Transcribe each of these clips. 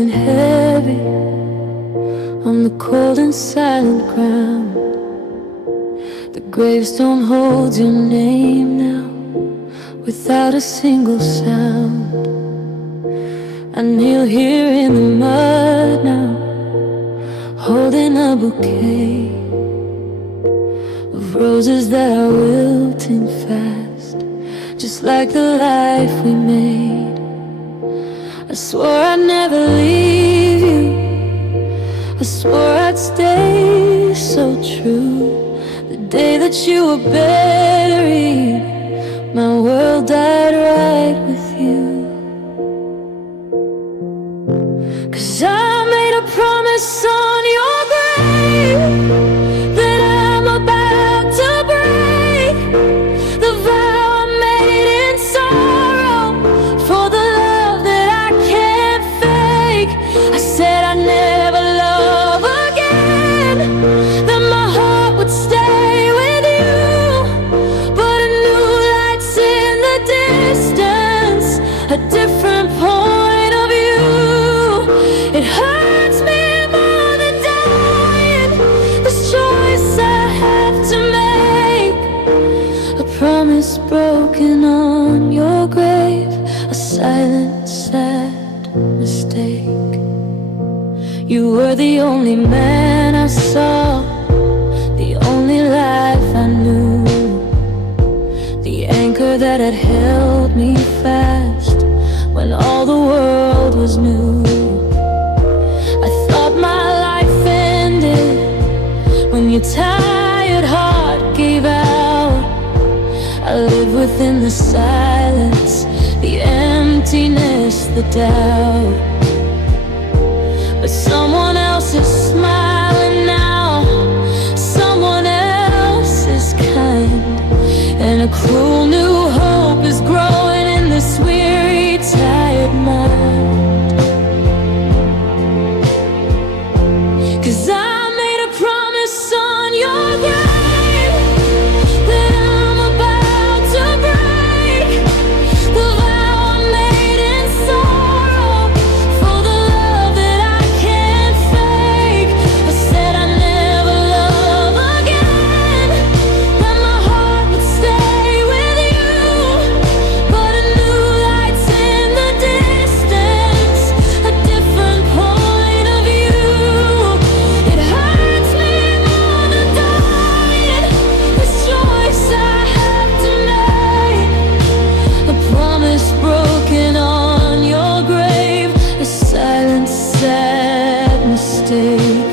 feeling heavy on the cold and silent ground. The gravestone holds your name now, without a single sound. I kneel here in the mud now, holding a bouquet of roses that are wilting fast, just like the life we made. I swore I'd never leave you, I swore I'd stay so true. The day that you were buried, my world died right with you. 'Cause I made a promise on your grave that I'm about to break, the vow I made in sorrow for the love that I can't fake. I said I'd never love again, that my heart would stay with you, but a new light's in the distance, a different point of view. It hurts me more than dying, this choice I have to make. A promise broken on your grave, a silent, sad mistake. You were the only man I saw, the only life I knew, the anchor that had held me fast when all the world was new. I thought my life ended when your tired heart gave out. I live within the silence, the emptiness, the doubt. But someone else is smiling now, someone else is kind, and a cruel new hope is growing in this weary, tired mind. 'Cause I made a promise on your grave that I'm about to break, the vow I made in sorrow for the love that I can't fake. I said I'd never love again, that my heart would stay with you, but a new light's in the distance, a different point of view. It hurts me more than dying, this choice I have to make. A promise broken on your grave, a silent, sad mistake.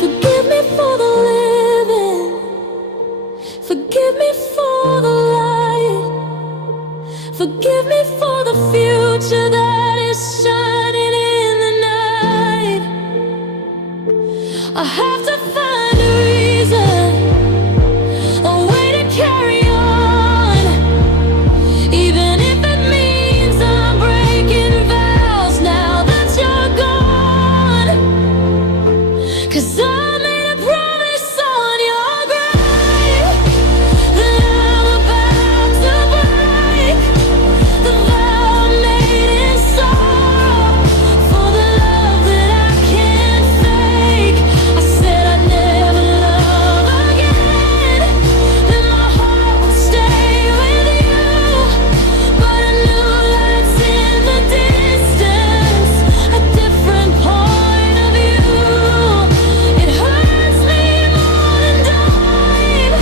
Forgive me for the living, forgive me for the lying, forgive me for the future that is shining in the night. I have to find a reason, a way to carry on, even if it means I'm breaking vows now that you're gone. 'Cause I made a promise on your grave that I'm about to break, the vow I made in sorrow for the love that I can't fake. I said I'd never love again, that my heart would stay with you, but a new light's in the distance, a different point of view. It hurts me more than dying,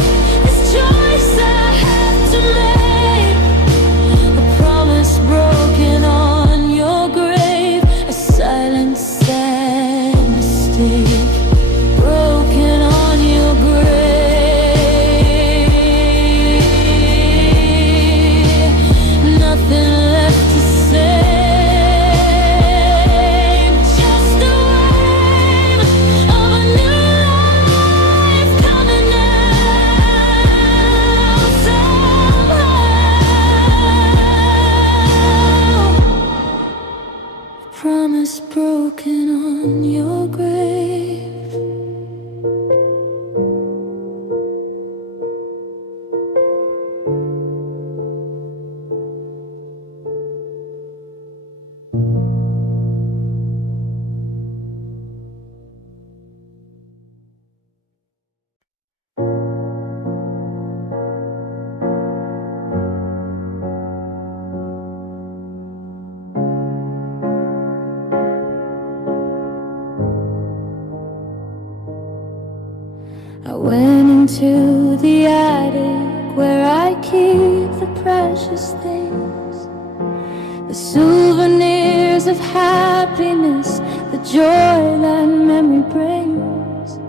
this choice I have to make. A promise broken on your grave, a silent, sad mistake. Broken on your grave, nothing left to say, just the wave of a new life coming now somehow. Promise broken on your grave. went into the attic where I keep the precious things, the souvenirs of happiness, the joy that memory brings.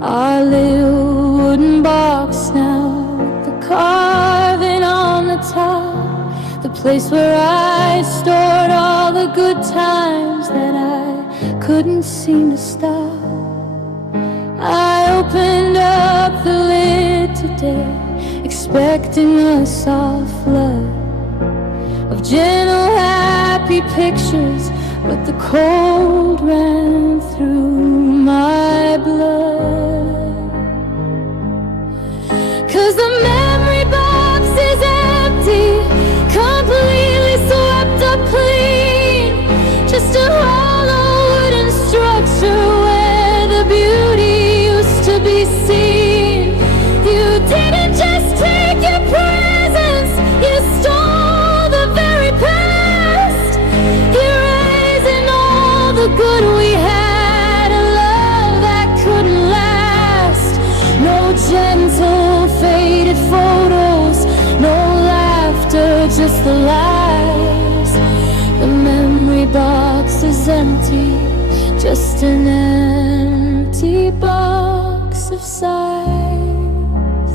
Our little wooden box now, with the carving on the top, the place where I stored all the good times that I couldn't seem to stop. I opened up the lid today, expecting a soft flood of gentle, happy pictures, but the cold ran through my blood. 'Cause the memory box is empty, completely swept up clean, just a hollow wooden structure where the beauty used to be seen. You didn't just take your presence, you stole the very past, erasing all the good we had, a love that couldn't last. No gentle faded photos, no laughter, just the lies. The memory box is empty, just an empty box of sighs.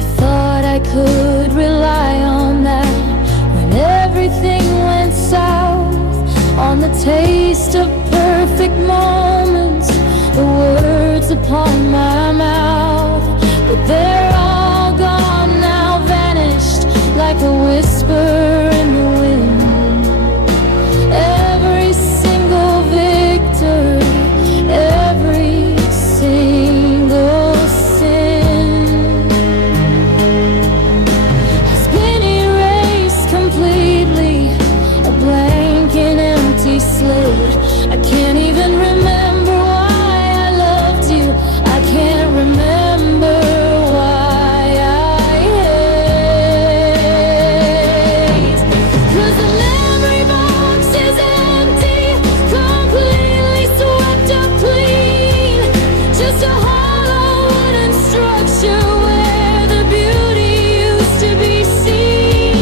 I thought I could rely on that when everything went south, on the taste of perfect moments, the words upon my mouth. But they're all gone now, vanished like a whisper in the wind. Every single victory, every single sin has been erased completely, a blank and empty slate. I can't even remember why I loved you, I can't remember why I hate. 'Cause the memory box is empty, completely swept up clean, just a hollow wooden structure where the beauty used to be seen.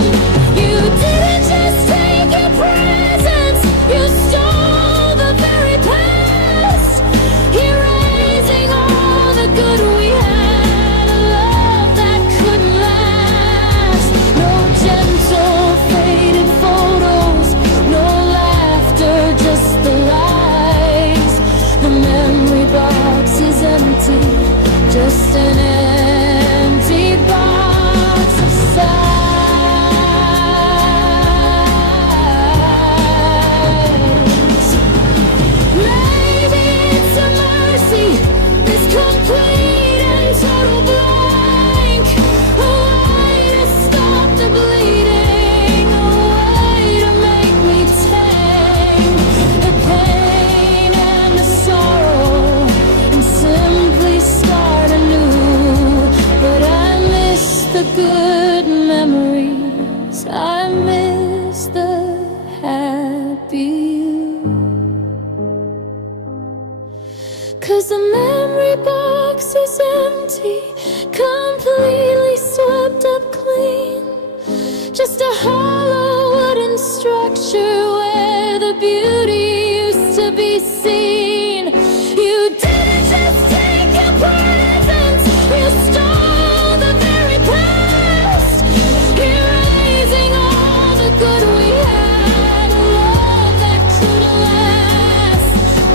You didn't just take your presence, you stole the very past, erasing all the good we had, a love that couldn't last. No gentle faded photos, no laughter, just the lies. The memory box is empty, just an empty box of sighs. Maybe it's a mercy, this complete and total blank, a way to stop the bleeding, a way to make me tame the pain and the sorrow, and simply start anew. But I miss the good memories, I miss the happy you. 'Cause the memory box is empty, completely swept up clean, just a hollow wooden structure where the beauty used to be seen. You didn't just take your presence, you stole the very past, erasing all the good we had, a love that couldn't last.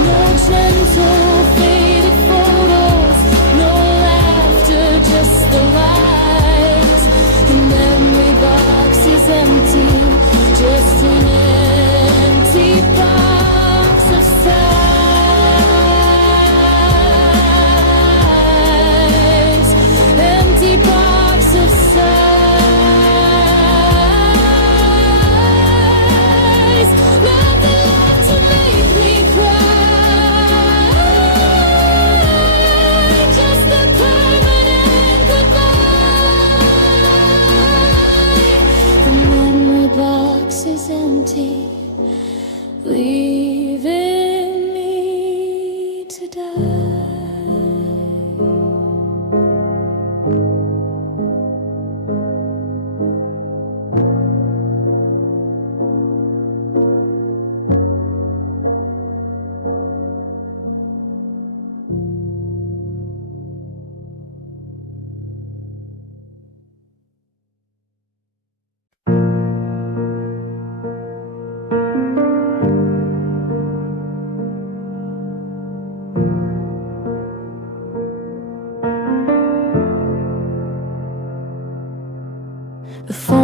No gentle faded photos, no laughter, just the lies. The memory box is empty, just an empty box.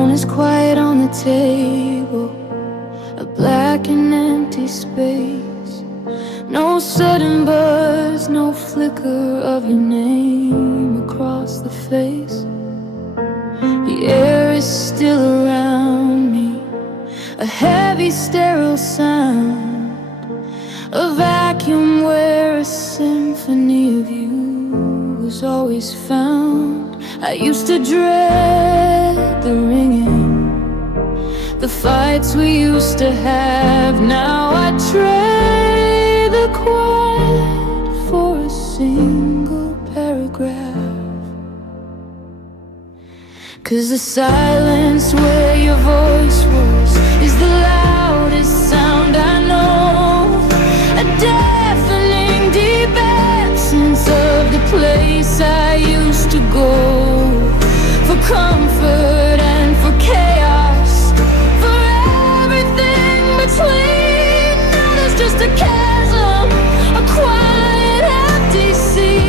phone is quiet on the table, a black and empty space. No sudden buzz, no flicker of your name across the face. The air is still around me, a heavy sterile sound, a vacuum where a symphony of you was always found. I used to dread the ringing, the fights we used to have. Now I trade the quiet for a single paragraph. 'Cause the silence where your voice was is the loudest sound I know, a deafening deep absence of the place I used to go for comfort and for chaos, for everything between. Now there's just a chasm, a quiet empty scene.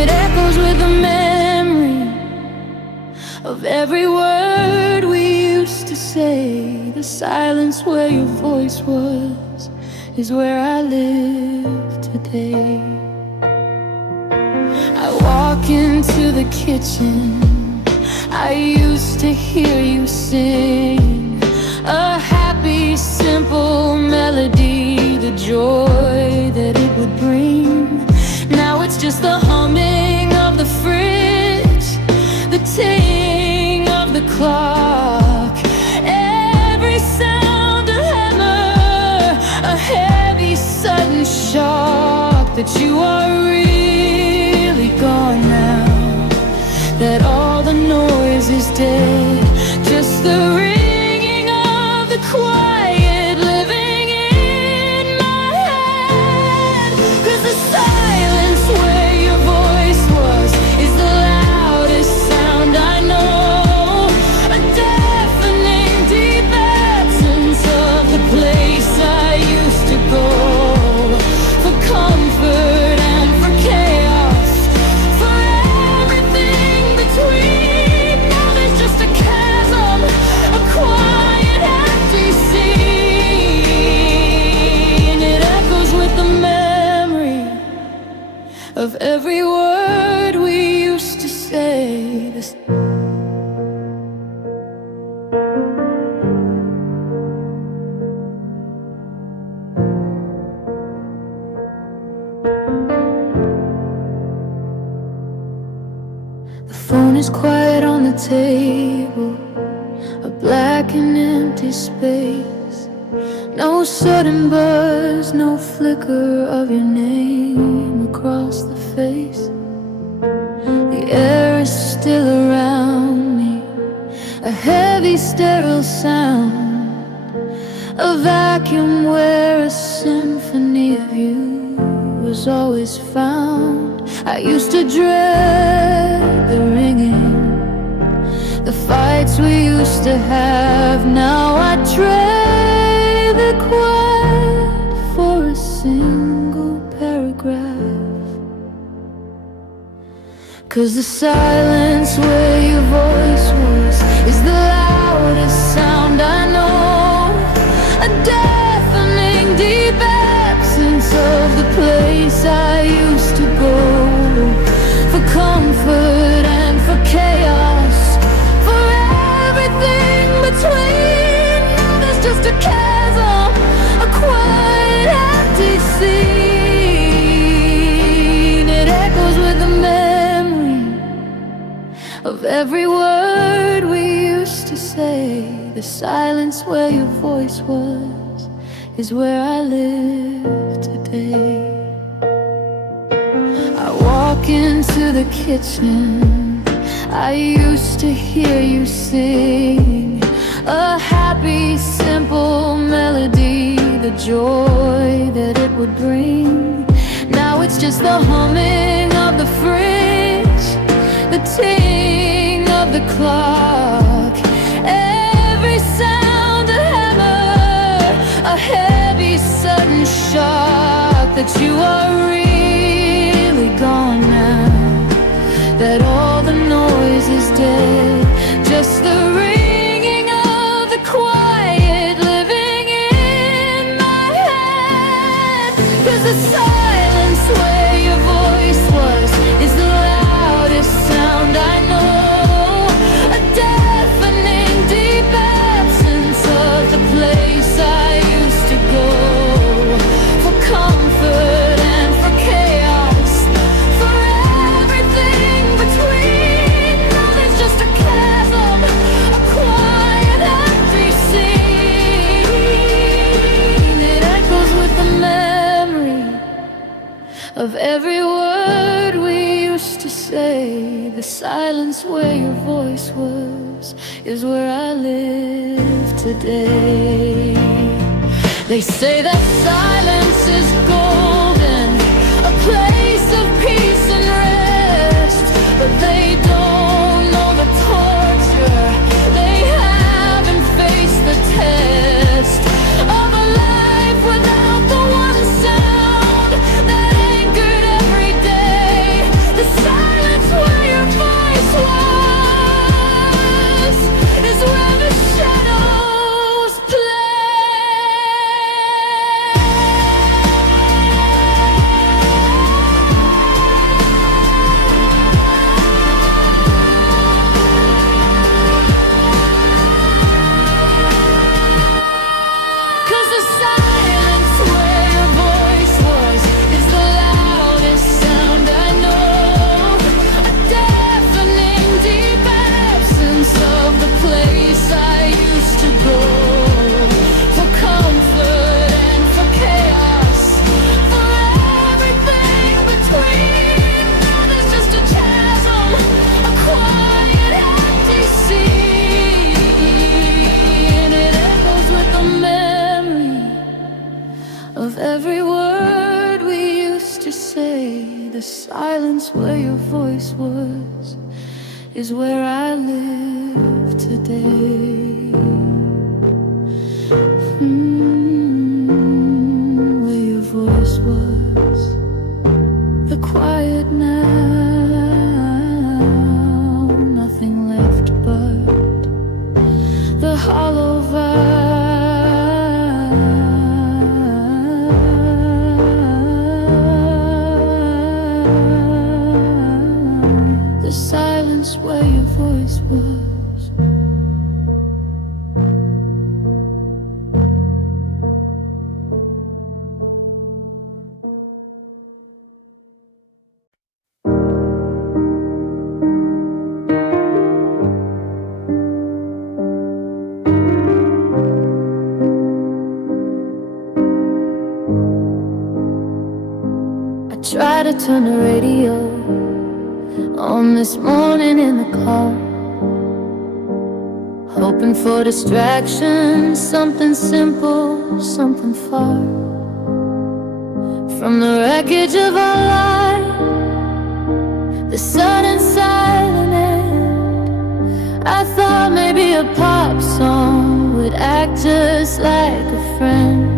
It echoes with the memory of every word we used to say. The silence where your voice was is where I live today. I walk into the kitchen, I used to hear you sing a happy, simple melody, the joy that it would bring. Now it's just the humming of the fridge, the ticking of the clock, every sound a hammer, a heavy sudden shock that you are really gone now, that all the noise is dead, just the ringing of the quiet living in my head. 'Cause the silence where your voice was is the loudest sound I know, a deafening deep absence of the place I used to go for comfort and for chaos, for everything between. Now there's just a chasm, a quiet empty scene. It echoes with the memory of every word we used to say. The phone is quiet on the table, a black and empty space. No sudden buzz, no flicker of your name across the face. The air is still around me, a heavy sterile sound, a vacuum where a symphony of you was always found. I used to dread the ringing, the fights we used to have. Now I trade the quiet for a single paragraph. 'Cause the silence where your voice was is the loudest sound I know, a deafening deep absence of the place I used to go for comfort and for chaos, for everything between. Now there's just a chasm, a quiet empty scene. It echoes with the memory of every word we used to say. The silence where your voice was is where I live today. I walk into the kitchen, I used to hear you sing a happy, simple melody, the joy that it would bring. Now it's just the humming of the fridge, the ticking of the clock, every sound a hammer, a heavy sudden shock that you are really gone now, that all the noise is dead. silence where your voice was is where I live today. They say that silence is golden, a place of peace and rest, but they don't know the torture. They haven't faced the test of a life without the one sound that anchored every day. The silence where your voice was is where the shadows play. Of every word we used to say, the silence where your voice was is where I live today. Where your voice was, the quiet now, nothing left but the hollow vibe. The silence where your voice was. I try to turn the radio on this morning in the car, hoping for distraction, something simple, something far from the wreckage of our life, the sudden silent end. I thought maybe a pop song would act just like a friend.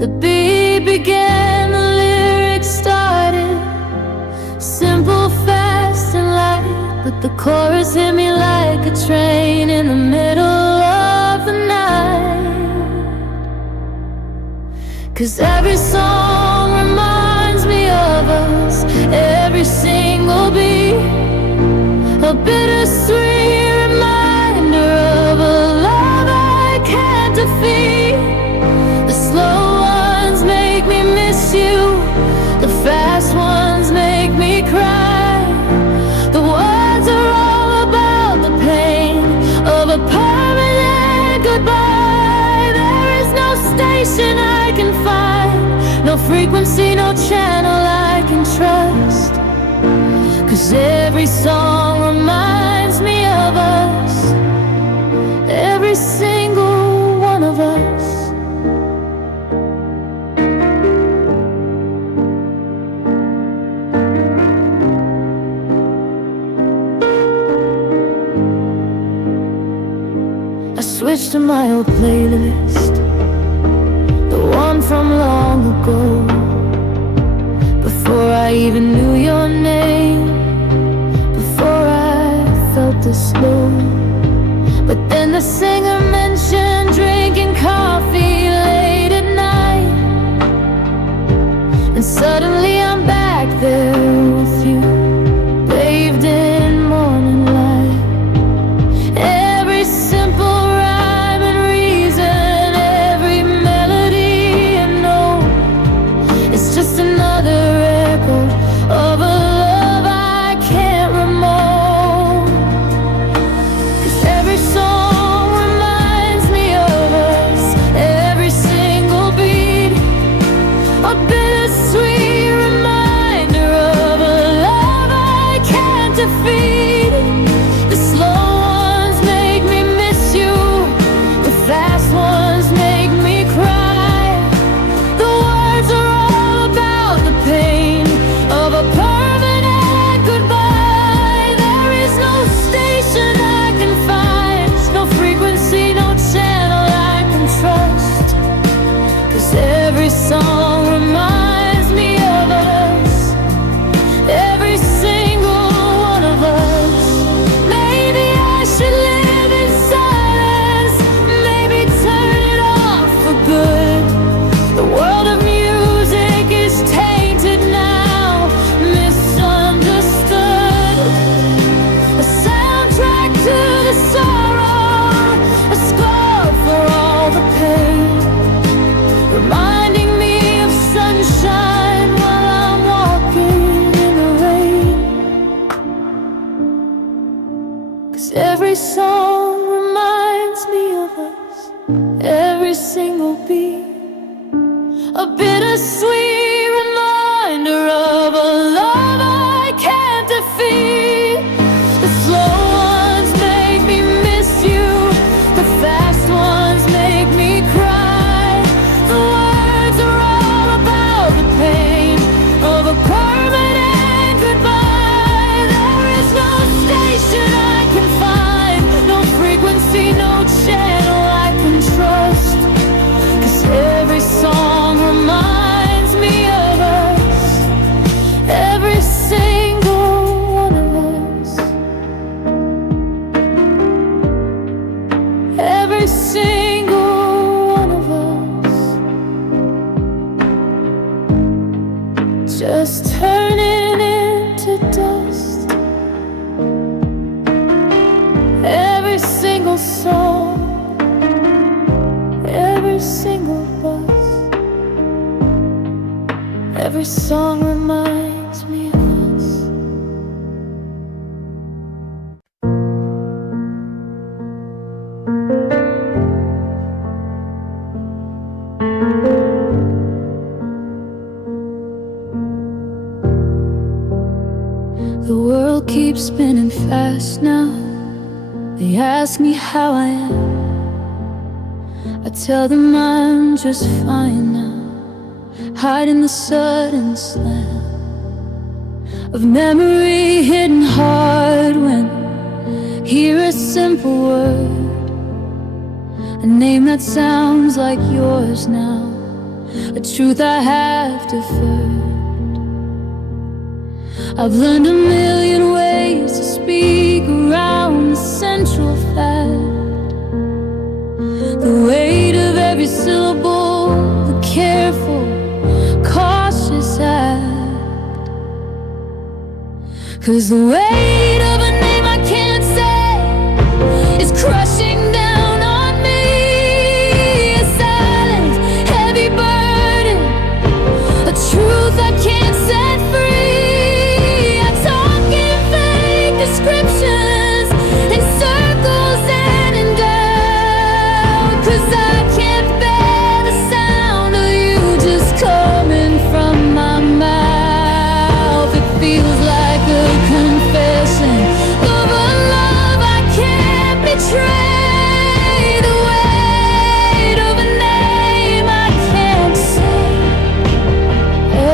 The beat began, the lyrics started, simple, fast and light, but the chorus hit me like a train in the middle of the night. 'Cause every song reminds me of us, every single beat, a bittersweet reminder of a love I can't defeat. The slow ones make me miss you, the fast ones make me cry. The words are all about the pain of a permanent goodbye. There is no station I can find, no frequency, no channel I can trust. 'Cause every song reminds me of us, every single one of us. I switched to my old playlist, the one from long ago, before I even knew your name, before I felt the slow. But then the singer mentioned drinking coffee late at night, and suddenly I'm back there with you, bathed in morning light. Every simple rhyme and reason, every melody and note, it's just another record of a love I can't remote. 'Cause every song reminds me of us, every single beat, a bittersweet reminder song reminds me of us, every single beat, a bittersweet reminder of a love I can't defeat. The slow ones make me miss you, the fast ones make me cry. The words are all about the pain of a permanent goodbye. There is no station I can find, no frequency, no channel I can trust, 'cause every song reminds me of us, every single one of us, every single one of us, just turning into dust. Every single song, every single bus, every song reminds me of us. The world keeps spinning fast now. They ask me how I am, I tell them I'm just fine now, hiding the sudden slam of memory hitting hard when hear a simple word, a name that sounds like yours now, a truth I have deferred. I've learned a million ways to speak around the central fact, the weight of every syllable, the careful, cautious act. 'Cause the weight of a name I can't say is crushing down on me, a silent, heavy burden, a truth I can't set free. Descriptions in circles and in doubt, 'cause I can't bear the sound of you just coming from my mouth. It feels like a confession of a love I can't betray, the weight of a name I can't say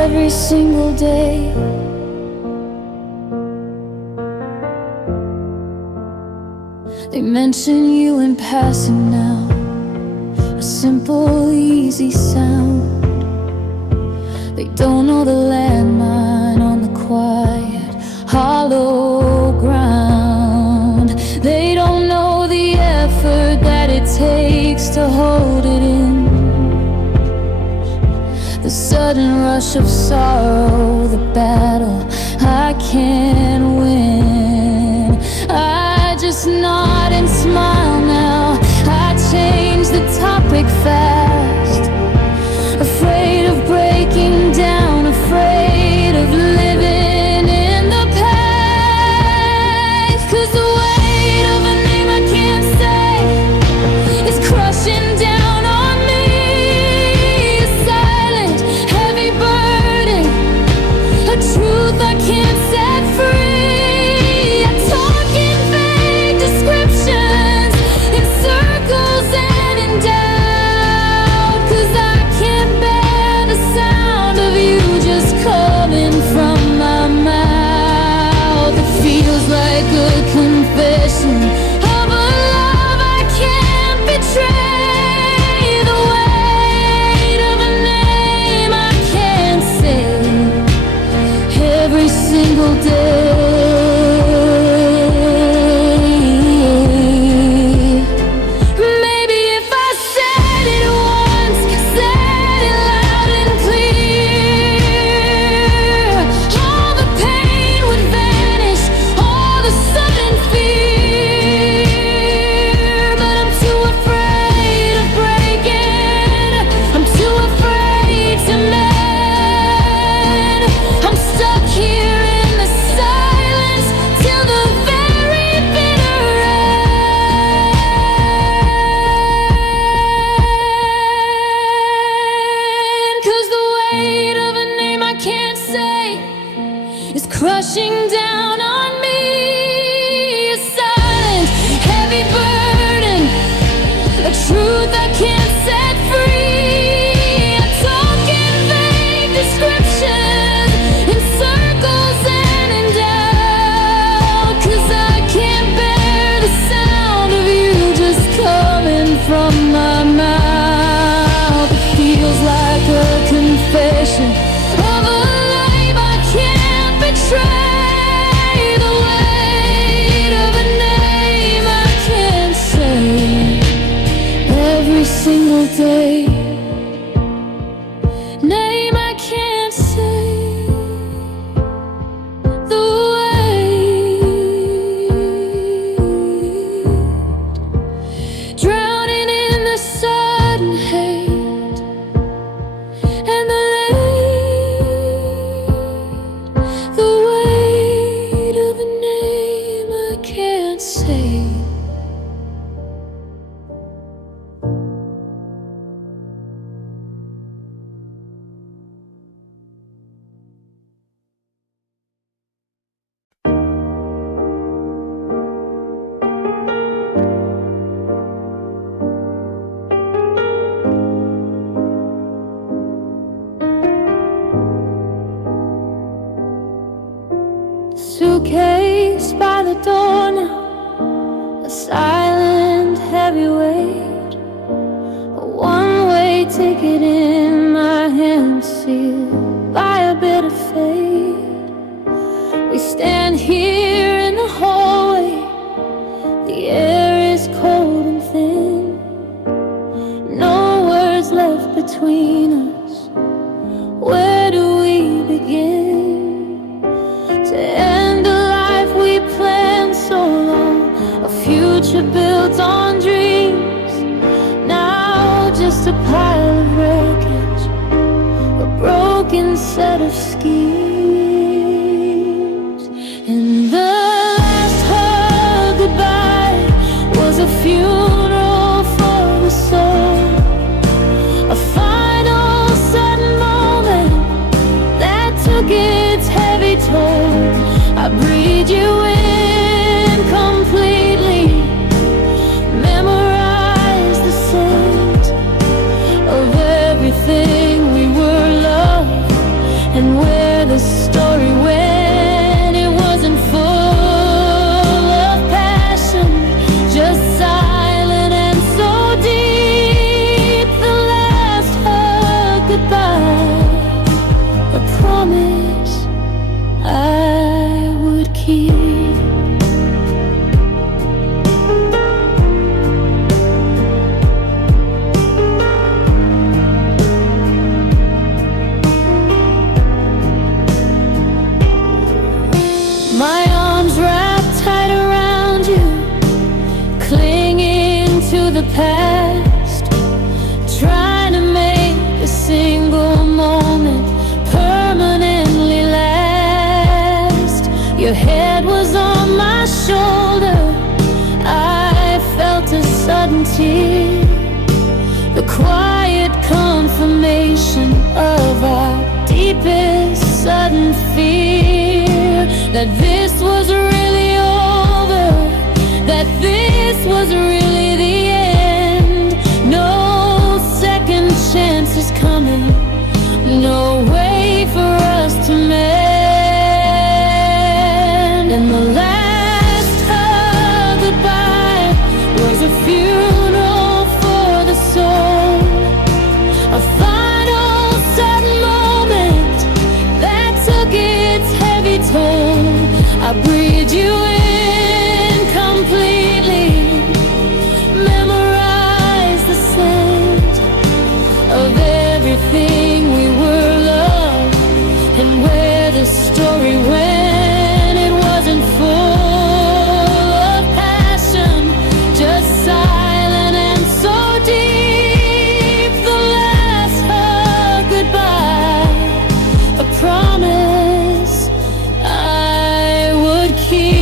every single day. They mention you in passing now, a simple, easy sound. They don't know the landmine on the quiet, hollow ground. They don't know the effort that it takes to hold it in, the sudden rush of sorrow, the battle I can't win. I just nod and smile now, I change the topic fast, afraid of breaking down, afraid of living in the past. 'Cause the weight of a name I can't say is crushing down on me, a silent, heavy burden, a truth I can't set free. I talk in vague descriptions betray the weight of a name I can't say every single day. Name I can't say. The weight, drowning in the sudden hate and the late, the weight of a name I can't say. Suitcase by the door now, a silent heavy weight, a one-way ticket in my hand, sealed by a bit of fate. We stand here in the hallway, the air is cold and thin, no words left between us. Where do we begin? To end a life we planned so long, a future built on dreams, now just a pile of wreckage, a broken set of schemes. And the last hug goodbye was a funeral for the soul, a final sudden moment that took its heavy toll. I breathe you in completely, memorize the scent of everything we were loved, and where the story went, it wasn't full of passion, just silent and so deep. The last hug goodbye, a promise I would keep. My arms wrapped tight around you, clinging to the past, trying to make a single moment permanently last. Your head was on my shoulder, I felt a sudden tear, the quiet confirmation of our deepest sudden fear, that this was really over, that this was really the end. No second chance is coming, no way for us to mend. And the last hug goodbye was a funeral for the soul, a final sudden moment that took its heavy toll. I breathe you in completely, memorize the scent of everything we were loved, and where the story went, it wasn't full of passion, just silent and so deep. The last hug goodbye, a promise I would keep.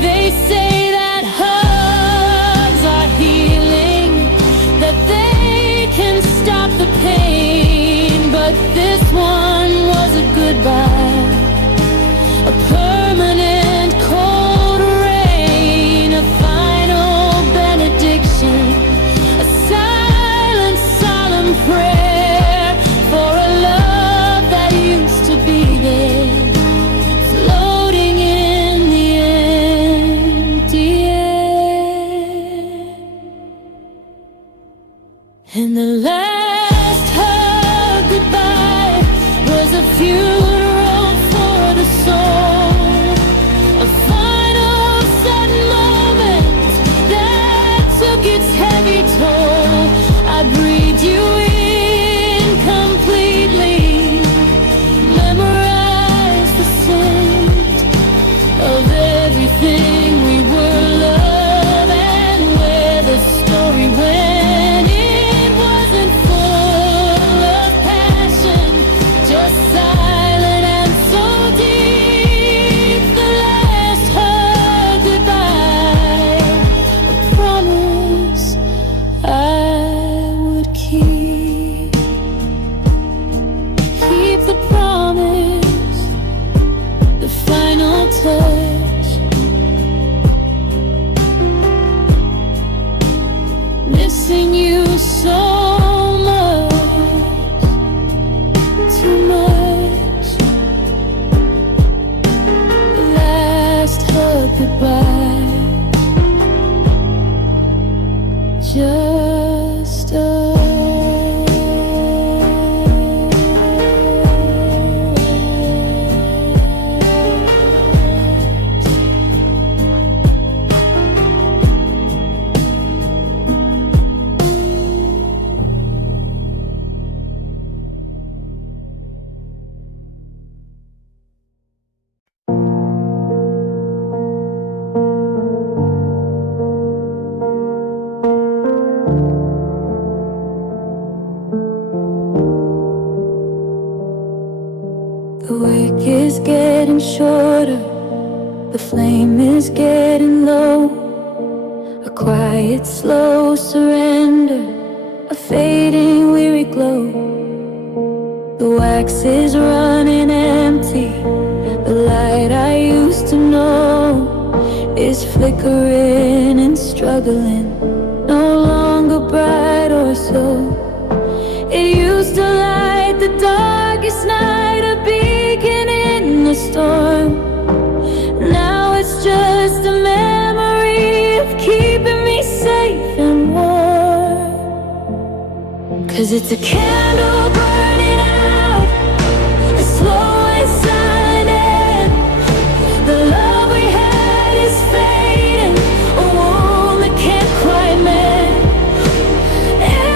They say that hugs are healing, that they can stop the pain, but this one was a goodbye, a permanent cold rain, a final benediction, a silent solemn prayer for a love that used to be there, floating in the empty air. And the last hug goodbye was a funeral missing you so much, too much. Last hug goodbye, just the wick is getting shorter, the flame is getting low. A quiet, slow surrender, a fading, weary glow. The wax is running empty, the light I used to know is flickering and struggling, no longer bright or so. It used to light the darkest night, a beacon in the storm. Now it's just a memory of keeping me safe and warm. 'Cause it's a candle burning out, a slow and silent end. The love we had is fading, a wound that can't quite mend.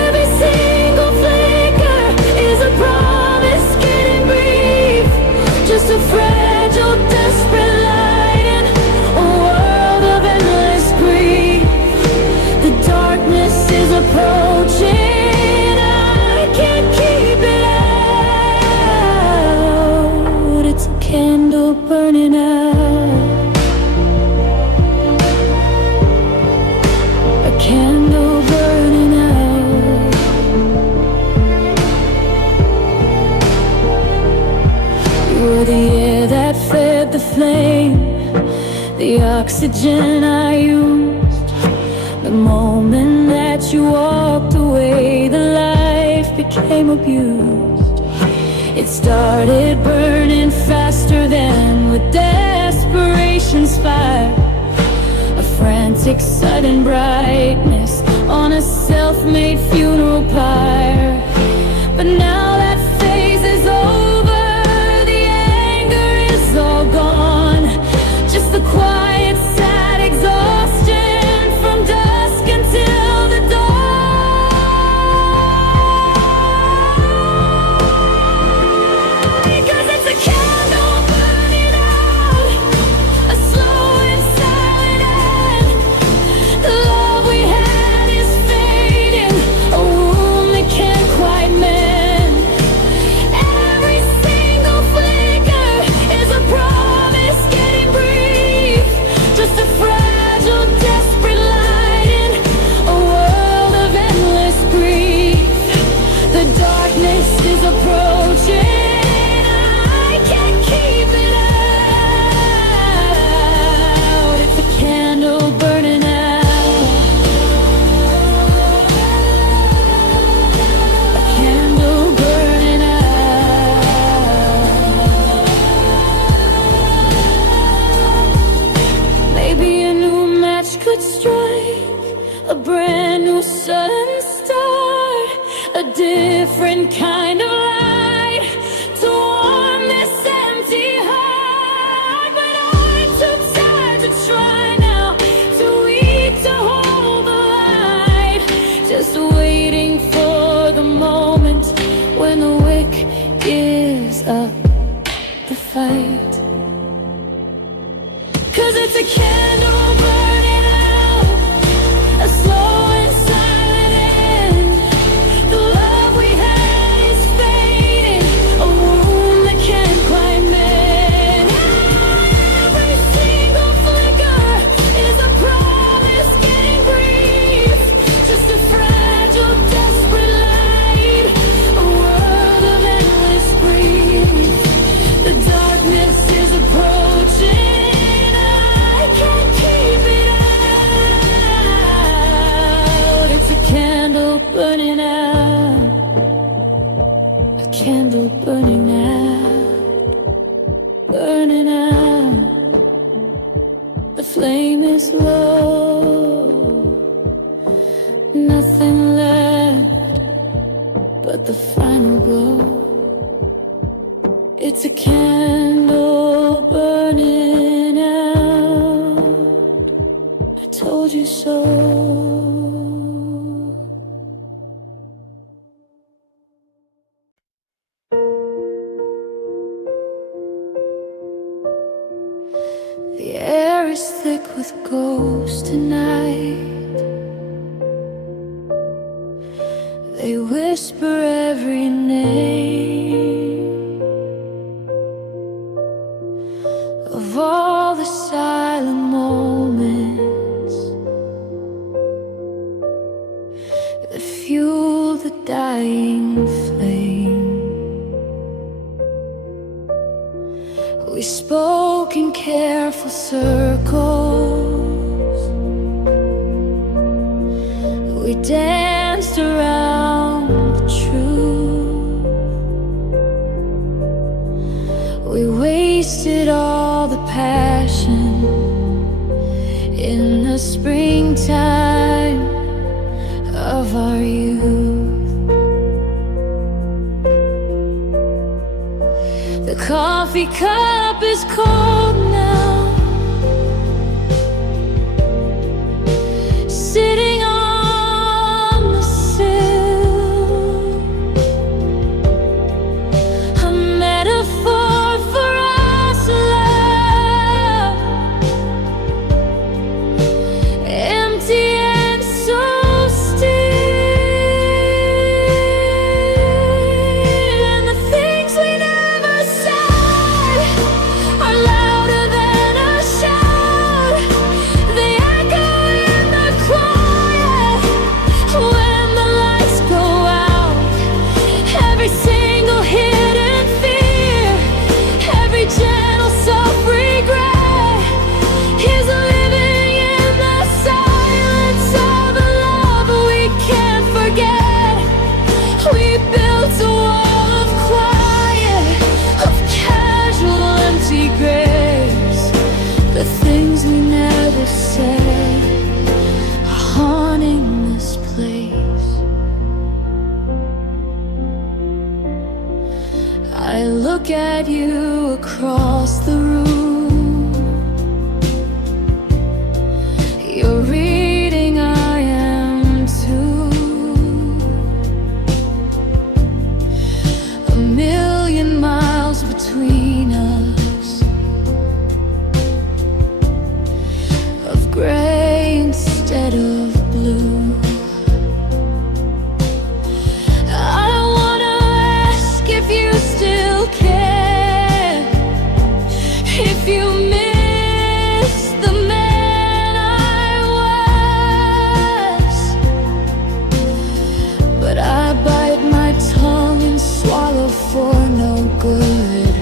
Every single flicker is a promise getting brief, just a fragile, desperate light in a world of endless grief. The darkness is approaching, I can't keep it out. It's a candle burning out, a candle burning out. You were the air that fed the flame, the oxygen I used. The moment that you walked away, the life became abused. It started burning faster than with desperation's fire, a frantic sudden brightness on a self-made funeral pyre. But now that phase is over, the anger is all gone, just the quiet, sad exhaustion from dusk until the dawn. 'Cause it's a candle burning out, a slow and silent end. The love we had is fading, a wound that can't quite mend. but the final glow, it's a candle burning out. I told you so. The air is thick with ghosts tonight. They whisper every name of all the silent moments that fuel the dying flame. We spoke in careful circles. We danced around the truth. We wasted all the passion in the springtime of our youth. The coffee cup is cold now, sitting on the sill, a metaphor for us love, empty and so still. And the things we never said are louder than a shout. They echo in the quiet when the lights go out. Every single hidden fear, every gentle self-regret is living in the silence of a love we can't forget. We built a wall of quiet, of casual empty graves. The things we never said are haunting this place. I look at you across the room. You're reading, I am too. A million miles between us, of gray instead of blue. I don't wanna ask if you still care, if you miss the man I was. But I bite my tongue and swallow for no good.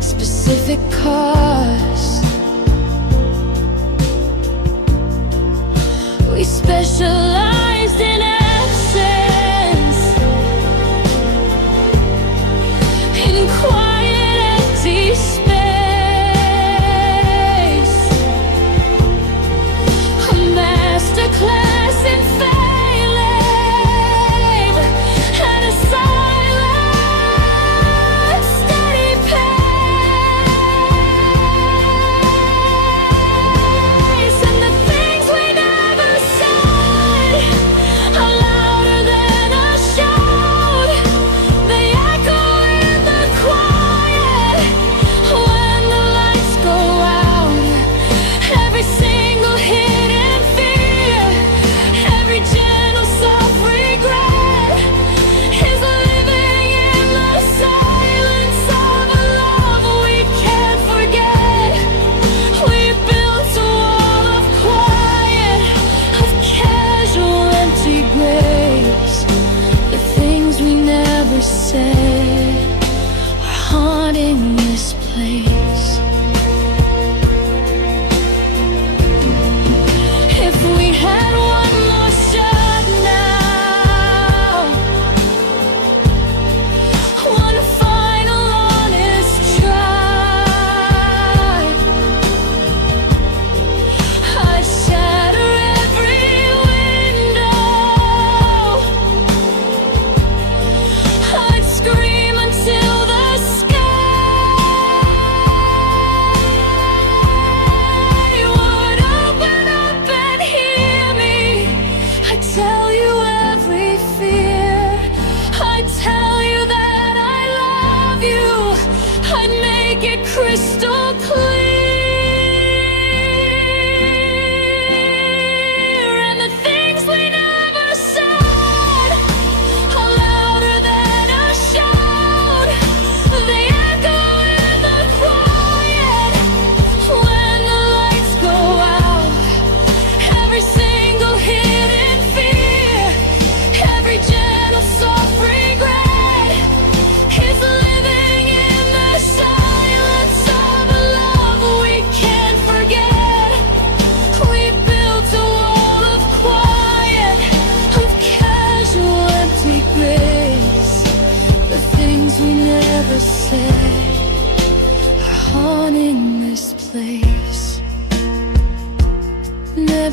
Specific cause we specialized in absence, in quiet empty space, a masterclass in failing, and a silent steady pace. And the things we never said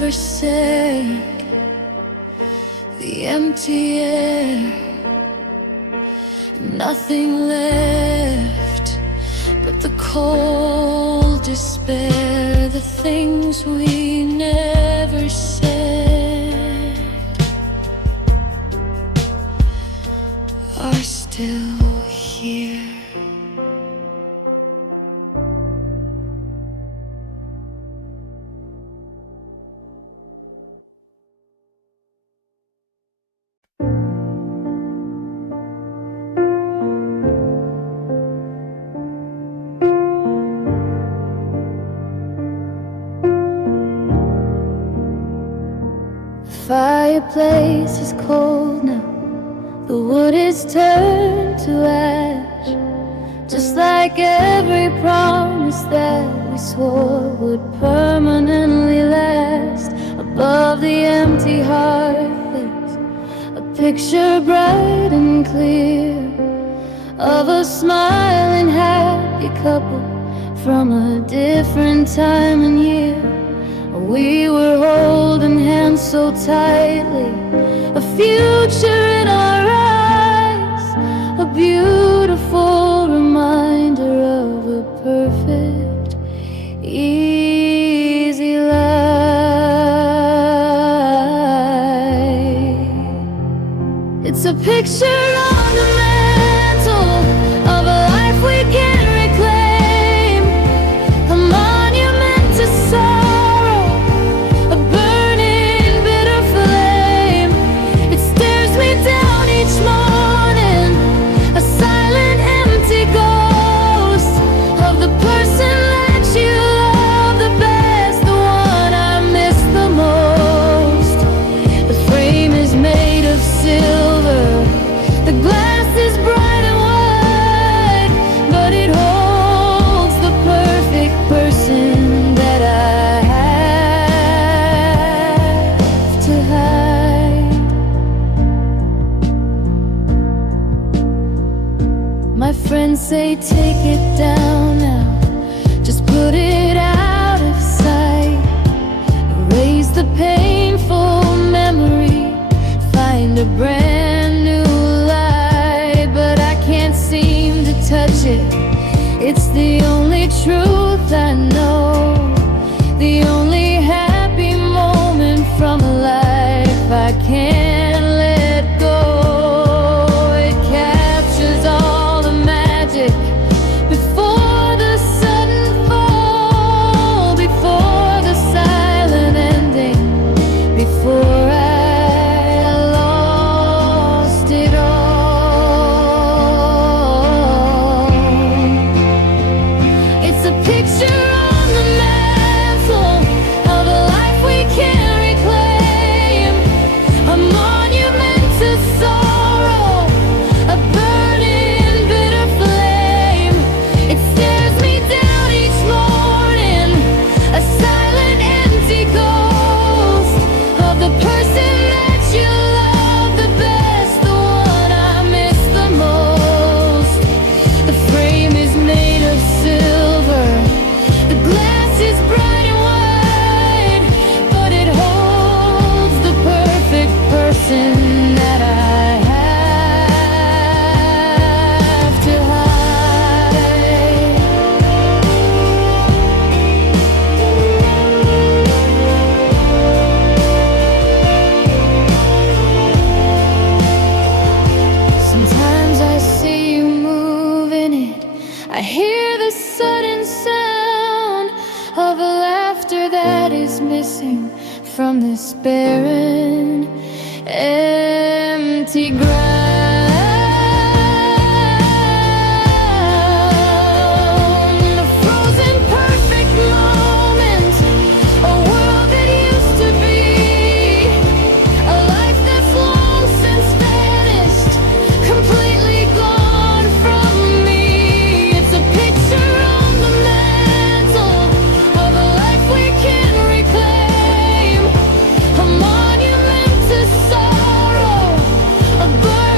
never sank. The empty air, nothing left but the cold despair. The things we never said are still here. Fireplace is cold now, the wood is turned to ash, just like every promise that we swore would permanently last. Above the empty hearth there's a picture bright and clear of a smiling happy couple from a different time and year. We were holding hands so tightly, a future in our eyes, a beautiful reminder of a perfect, easy life. It's a picture on the mantle of a life we can't reclaim, a monument to sorrow, a burning bitter flame. It stares me down each morning, a silent empty ghost of the person that you love the best, the one I miss the most. The frame is made of silver, the glass is bright and white, but it holds the perfect person that I have to hide. My friends say take it down now, just put it out of sight, erase the painful memory, find a brand new light. But I can't seem to touch it, it's the only truth I know, the only happy moment from a life I can't let go. It captures all the magic before the sudden fall, before the silent ending, before I lost it all. It's a picture on the mantle of a life we can't reclaim, a monument to sorrow, a burning bitter flame. It stares me down each morning, a silent empty ghost of the person that you love the best, the one I miss the most. The frame is made of silver, the glass is bright and white, but it holds the perfect person that I have to hide. Sometimes I see you moving it, I hear the sudden sound of a laughter that is missing from this barren, empty ground. A frozen perfect moment, a world that used to be, a life that's long since vanished, completely gone from me. It's a picture on the mantle of a life we can't reclaim, a monument to sorrow, a burden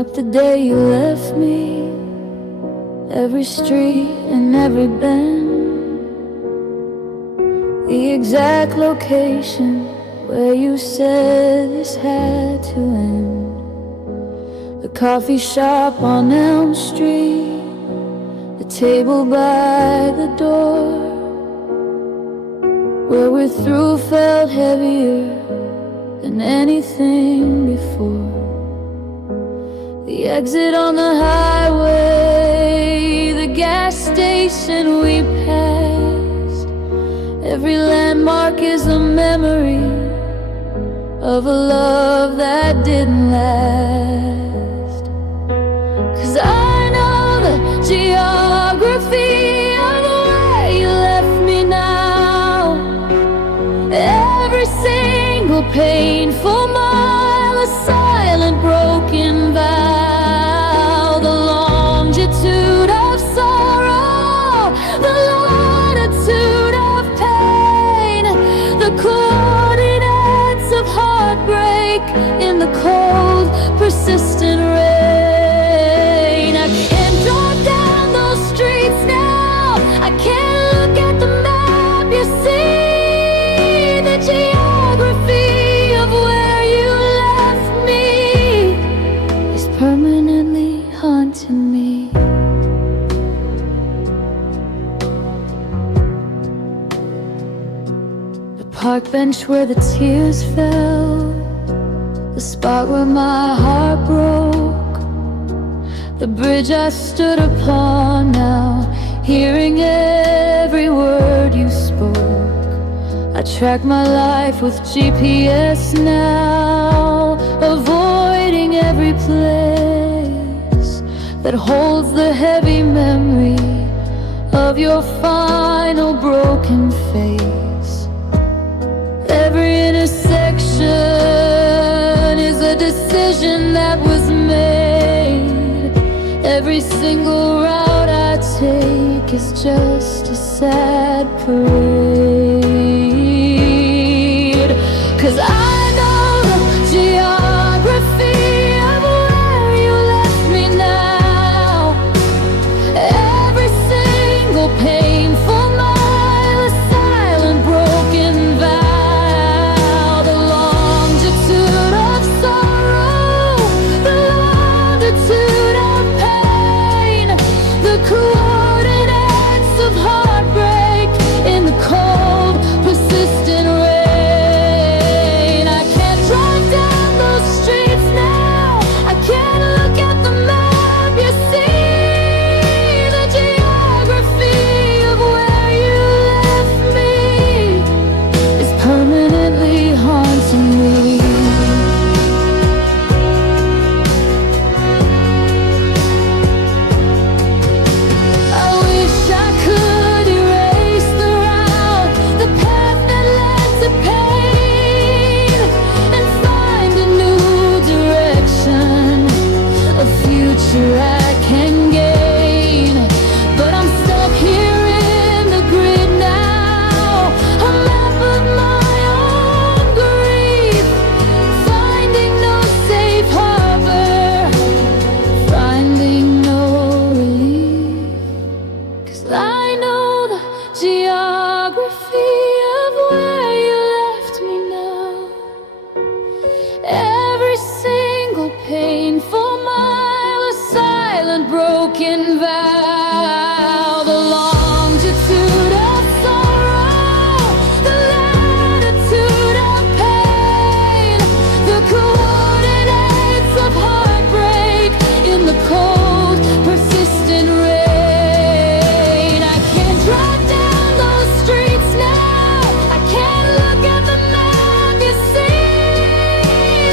map the day you left me, every street and every bend, the exact location where you said this had to end. The coffee shop on Elm Street, the table by the door, where we're through felt heavier than anything before. The exit on the highway, the gas station we passed, every landmark is a memory of a love that didn't last. 'Cause I know the geography of where you left me now, every single painful mile, a silent broken vow, the longitude of sorrow, the latitude of pain, the coordinates of heartbreak in the cold, persistent rain. I can't drive down those streets now, I can't look at the map, you see the geography of where you left me is permanently haunting me. The park bench where the tears fell, the spot where my heart broke, the bridge I stood upon now, hearing every word you spoke. I track my life with GPS now, avoiding every place that holds the heavy memory of your final broken face. Every intersection is a decision that was made. Every single route I take is just a sad parade. 'Cause I know the geography of where you left me now, every single painful mile, a silent broken vow, the longitude of sorrow, the latitude of pain, the coordinates of heartbreak in the cold, persistent rain. I can't drive down those streets now, I can't look at the map, you see the geography of where you left me is permanently haunting me. I wish I could erase the route, the path that led to pain, and find a new direction, a future I can gain. But I'm stuck here in the grid now, a map of my own grief, finding no safe harbor, finding no relief. 'Cause I know the geography of where you left me now, every single painful mile, a silent broken vow, the longitude of sorrow, the latitude of pain, the coordinates of heartbreak in the cold, persistent rain. I can't drive down those streets now, I can't look at the map, you see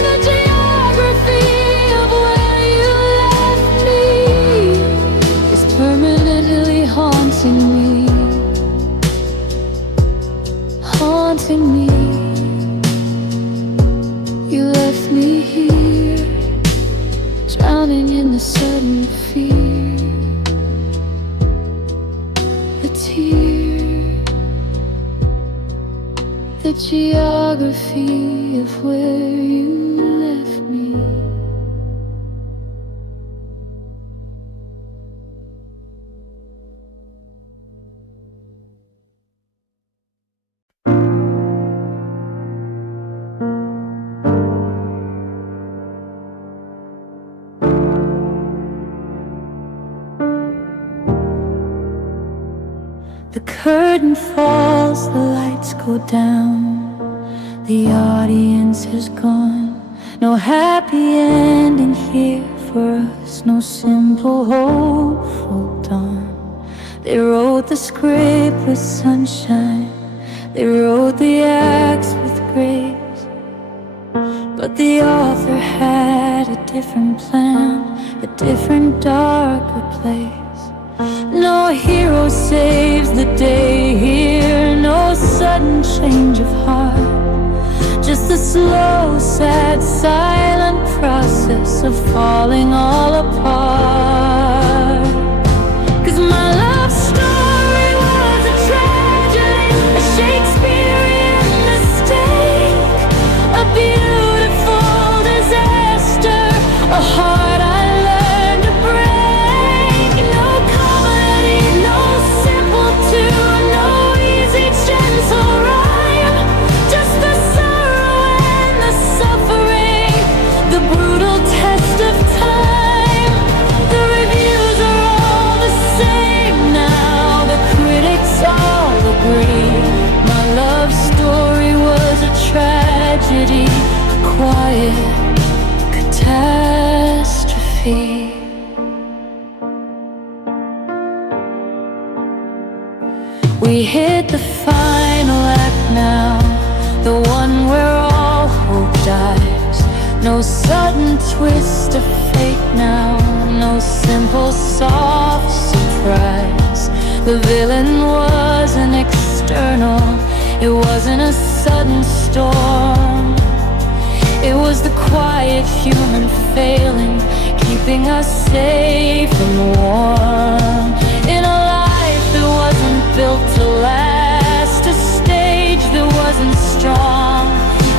the geography of where you left me is permanently haunting me, haunting me. You left me here, drowning in the sudden fear, the tear, the geography. 'Cause I know the geography of where you left me is permanently haunting me, haunting me. You left me here, drowning in the sudden fear, the tear, the geography of where you left me. 'Cause I know the geography of where you left me is permanently haunting me, haunting me. You left me here, drowning in the sudden fear, the tear, the geography of where you left me curtain falls, the lights go down, the audience is gone. No happy ending here for us, no simple hopeful dawn. They wrote the script with sunshine, they wrote the acts with grace, but the author had a different plan, a different darker place. No hero saves the day here, no sudden change of heart, just the slow, sad, silent process of falling all apart. 'Cause my love story was a tragedy, a Shakespearean mistake, a beautiful disaster, a heart I learned to break. No comedy, no simple tune, no easy, gentle rhyme, just the sorrow and the suffering, the brutal test of time. The reviews are all the same now, the critics all agree. My love story was a tragedy, a quiet catastrophe. We hit the final act now, the one where all hope dies. No sudden twist of fate now, no simple soft surprise. The villain wasn't external, it wasn't a sudden storm. It was the quiet human failing, keeping us safe and warm. In a life that wasn't built to last, a stage that wasn't strong,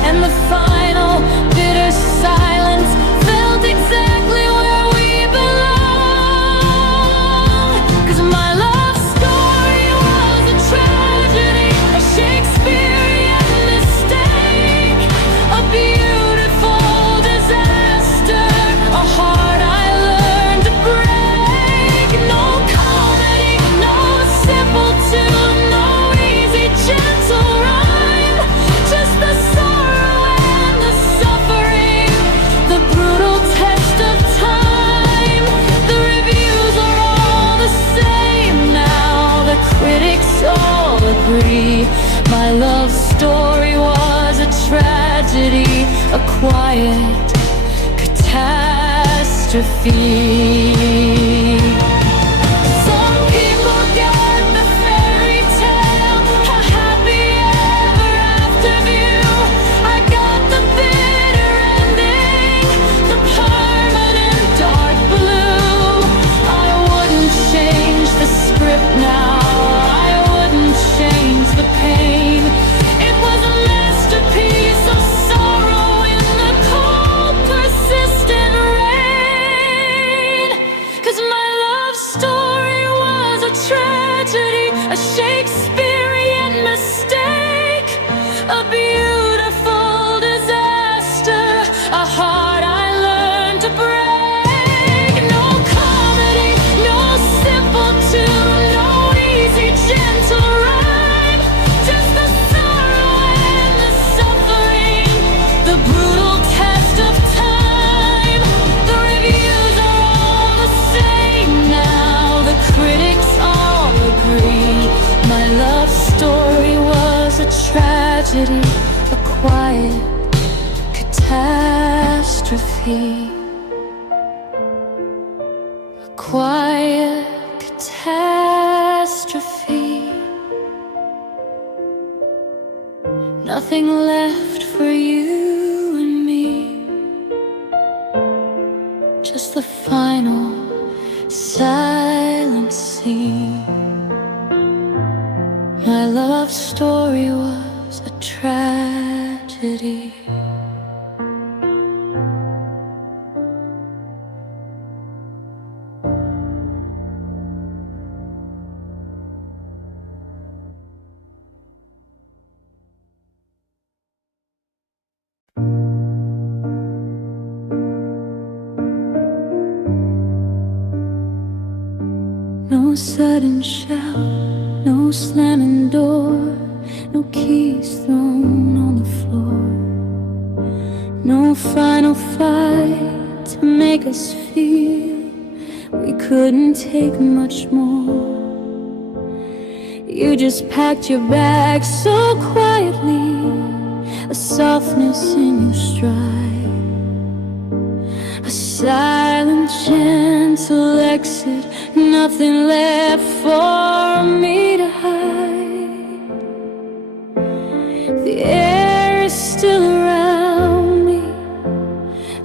and the final bitter silence felt exactly where we belong. 'Cause my love story was a tragedy, a Shakespearean mistake, a beautiful disaster, a heart I learned to break. No comedy, no simple tune, no easy, gentle rhyme, just the sorrow and the suffering, the brutal test of time. The reviews are all the same now, the critics all agree. My love story was a tragedy, a quiet catastrophe. Some people get the fairy tale, a happy ever after view. I got the bitter ending, the permanent dark blue. I wouldn't change the script now, I wouldn't change the pain. It was a masterpiece of sorrow in the cold, persistent rain. 'Cause my love story was a tragedy, a Shakespearean mistake, a beautiful disaster, a heart I learned to break. No comedy, no simple tune, no easy, gentle rhyme, just the sorrow and the suffering, the brutal test of time. The reviews are all the same now, the critics all agree. My love story was a tragedy, a quiet catastrophe, a quiet catastrophe. Nothing left for you and me, just the final silent scene. My love story was a tragedy. No sudden shout, no No slamming door, no keys thrown on the floor. No final fight to make us feel we couldn't take much more. You just packed your bags so quietly, a softness in your stride, a silent, gentle exit, nothing left for me to hide. The air is still around me,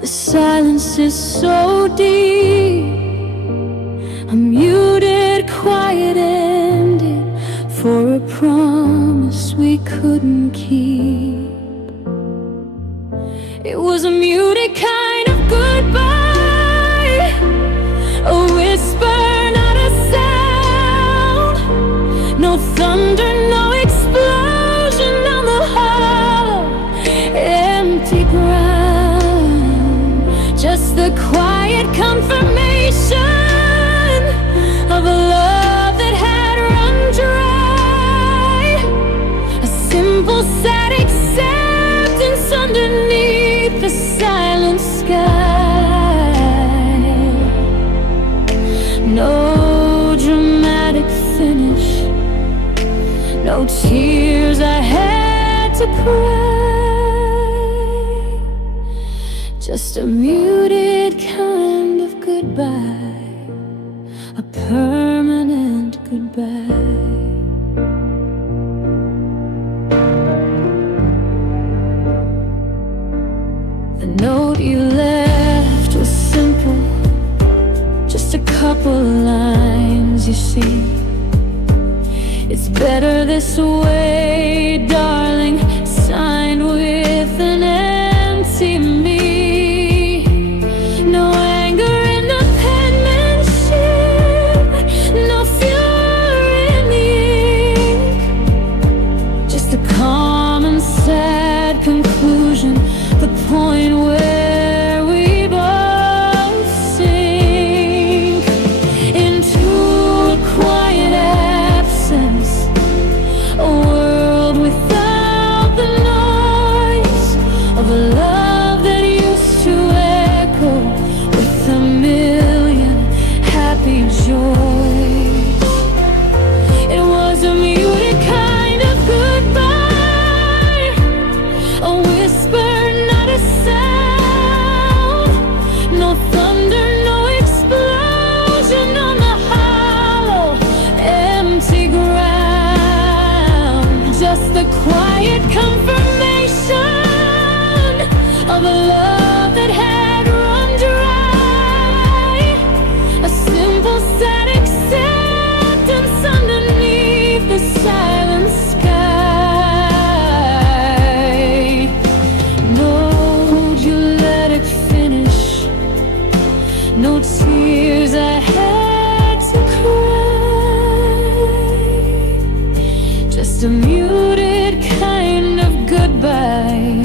the silence is so deep. A muted, quiet ending for a promise we couldn't keep. It was a muted kind of goodbye, a whisper, not a sound. No thunder, no explosion on the hollow, empty ground. Just the quiet confirmation of a love that had run dry. A simple, sad acceptance underneath the silent sky. No dramatic finish, no tears I had to cry. Just a muted kind of goodbye, a permanent goodbye. The note you left was simple, just a couple lines, you see. It's better this way, darling, signed with an empty me. No anger in the penmanship, no fury in the ink, just a calm and sad conclusion, the point where we both sink into a quiet absence, a world without the noise of a love that used to echo with a million happy joys. It was a muted kind of goodbye, a whisper, not a sound. No thunder, no explosion on the hollow, empty ground. Just the quiet confirmation of a love that had run dry. A simple, sad acceptance underneath the silent sky. No, you let it finish, no tears I had to cry. Just a muted kind of goodbye,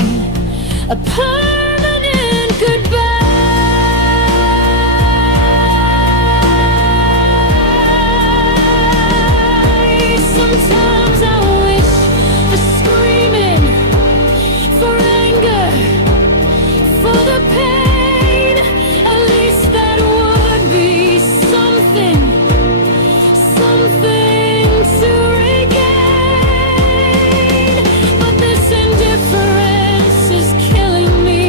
a permanent goodbye. Sometimes I wish for screaming, for anger, for the pain. At least that would be something, something to regain. But this indifference is killing me.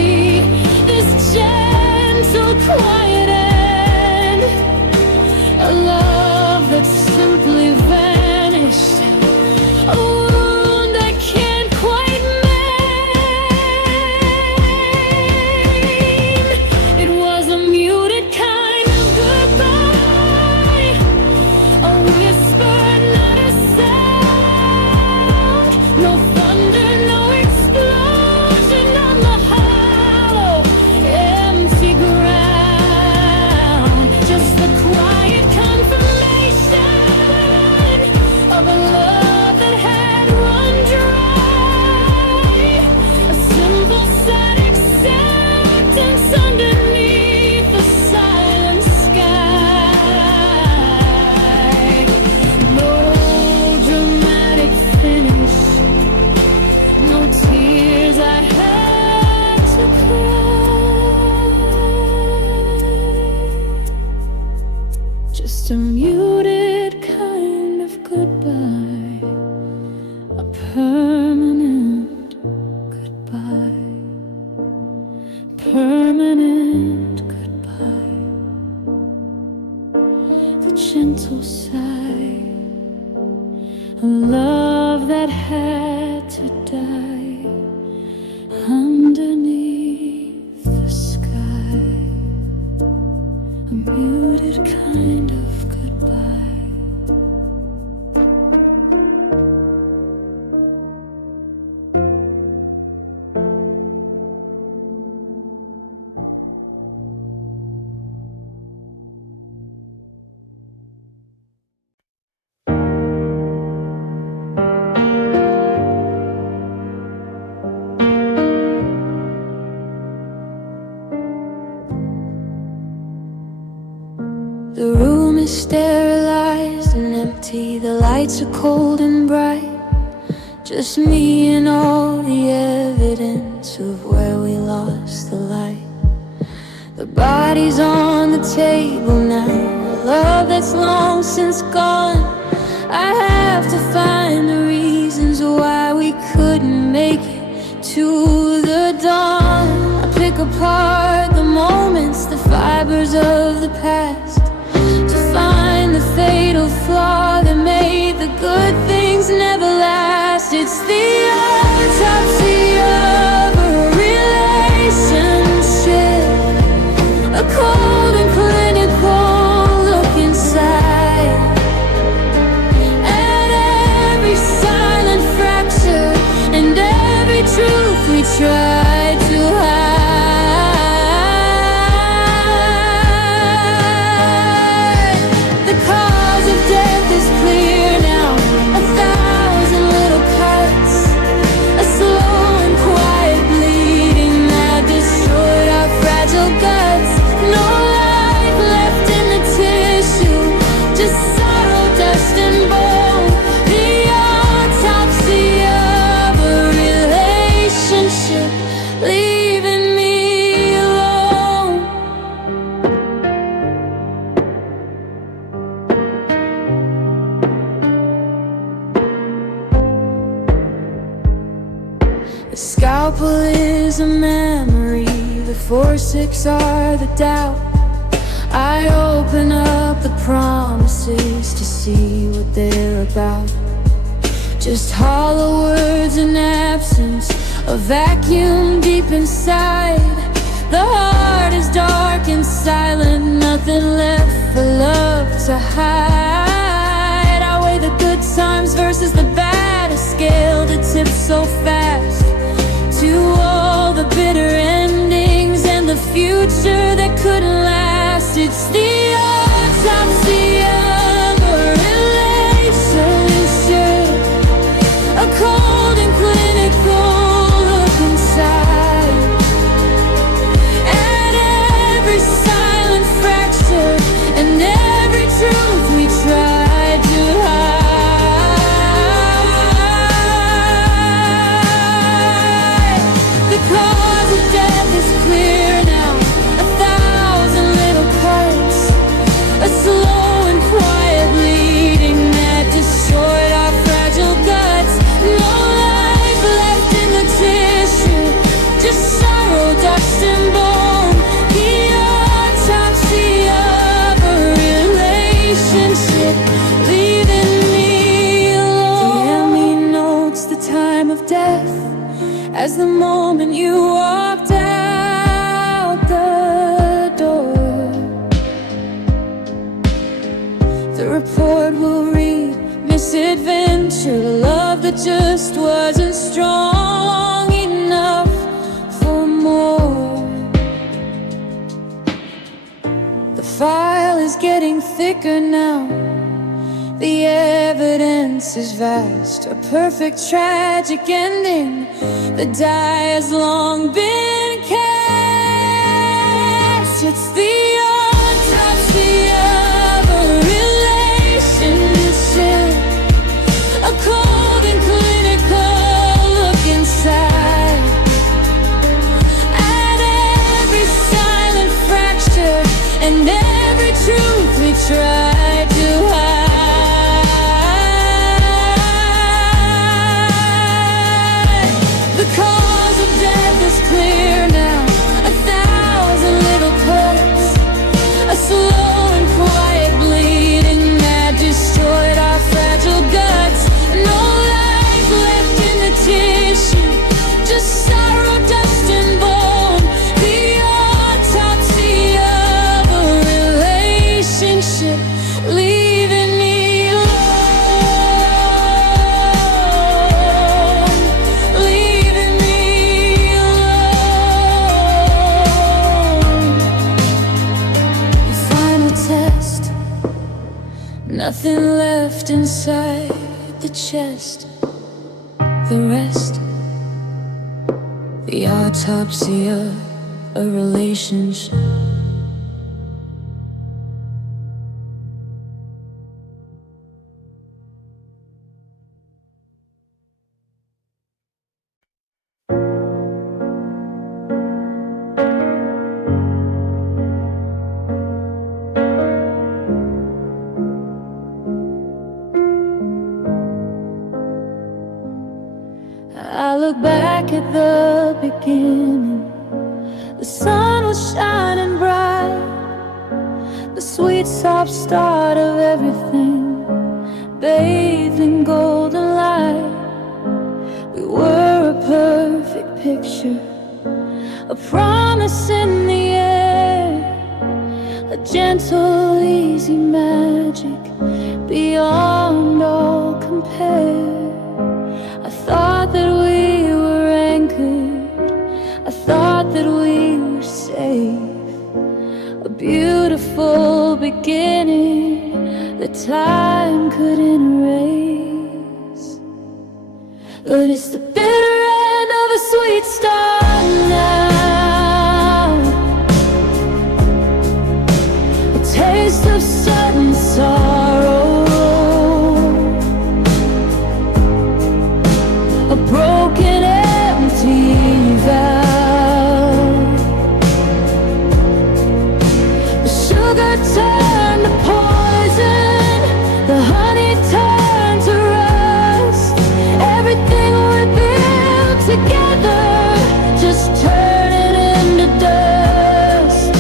permanent goodbye, permanent goodbye. The gentle sigh, a love that had to die underneath the sky, a muted kind of goodbye. The room is sterilized and empty. The lights are cold and bright. Just me and all the evidence of where we lost the light. The body's on the table now, a love that's long since gone. I have to find the reasons why we couldn't make it to the dawn. I pick apart the moments, the fibers of the past, find the fatal flaw that made the good things never last. It's the autopsy of a relationship, a cold and clinical look inside at every silent fracture and every truth we tried to hide. The scalpel is a memory, the forceps are the doubt. I open up the promises to see what they're about. Just hollow words and absence, a vacuum deep inside. The heart is dark and silent, nothing left for love to hide. I weigh the good times versus the bad, a scale that tips so fast. To all the bitter endings and the future that couldn't last. It's the autopsy of a relationship, a cold and clinical look inside at every silent fracture and every truth we tried to hide. Cause of death is clear now, 1,000 little cuts, a slow and quiet bleeding that destroyed our fragile guts. No life left in the tissue, just sorrow, dust and bone. The autopsy of a relationship, leaving me alone. The enemy notes the time of death as the moment you walked out the door. The report will read, misadventure, love that just wasn't strong enough for more. The file is getting thicker now, the evidence is vast, a perfect tragic ending. The die has long been cast. It's the autopsy of a relationship, a cold and clinical look inside at every silent fracture and every truth we tried to hide. clear now. 1,000 little cuts, a slow and quiet bleeding that destroyed our fragile guts. No life left in the tissue, just sorrow, dust and bone. The autopsy of a relationship, leaving me alone, leaving me alone. The final test, nothing left inside the chest. The rest, the autopsy of a relationship. I look back at the beginning. The sun was shining bright, the sweet soft start of everything, bathed in golden light. We were a perfect picture, a promise in the air, a gentle, easy magic beyond all compare. I thought that we were anchored, I thought that we were safe, a beautiful beginning that time couldn't erase. But it's the bitter end of a sweet start now, a taste of sudden sorrow, a broken, empty valve. The sugar turned to poison, the honey turned to rust. Everything we built together just turning into dust.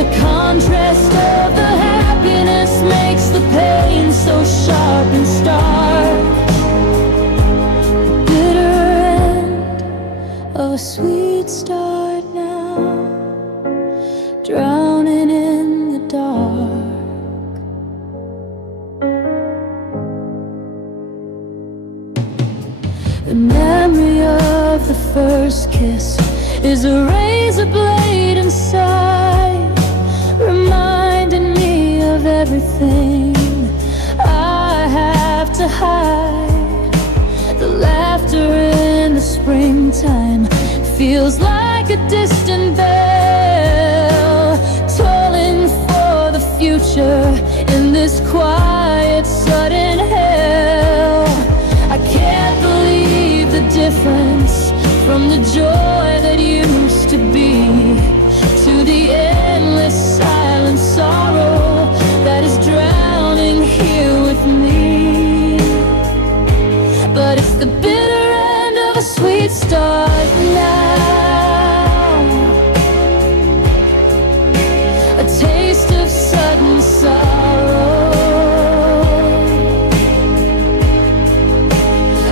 The contrast of the happiness makes the pain so sharp and stark. Of a sweet start now, drowning in the dark. The memory of the first kiss is a razor blade inside, reminding me of everything I have to hide. The laughter in the springtime feels like a distant bell, tolling for the future in this quiet, sudden hell. I can't believe the difference from the joy that used to be to the endless silent sorrow that is drowning here with me. But it's the bitter end of a sweet start now, a taste of sudden sorrow,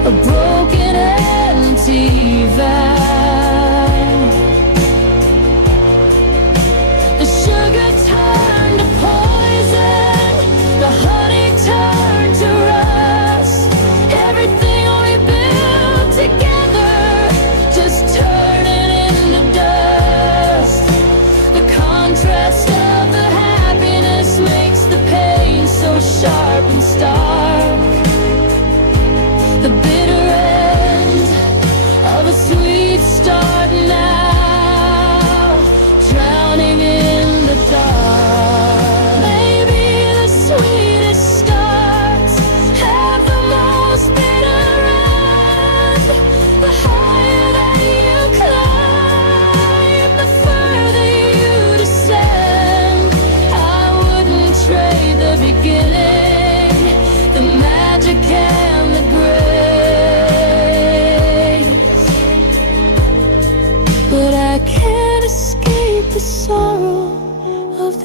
a broken, empty valve. The sugar turned to poison, the honey turned to rust. Everything we built together just turned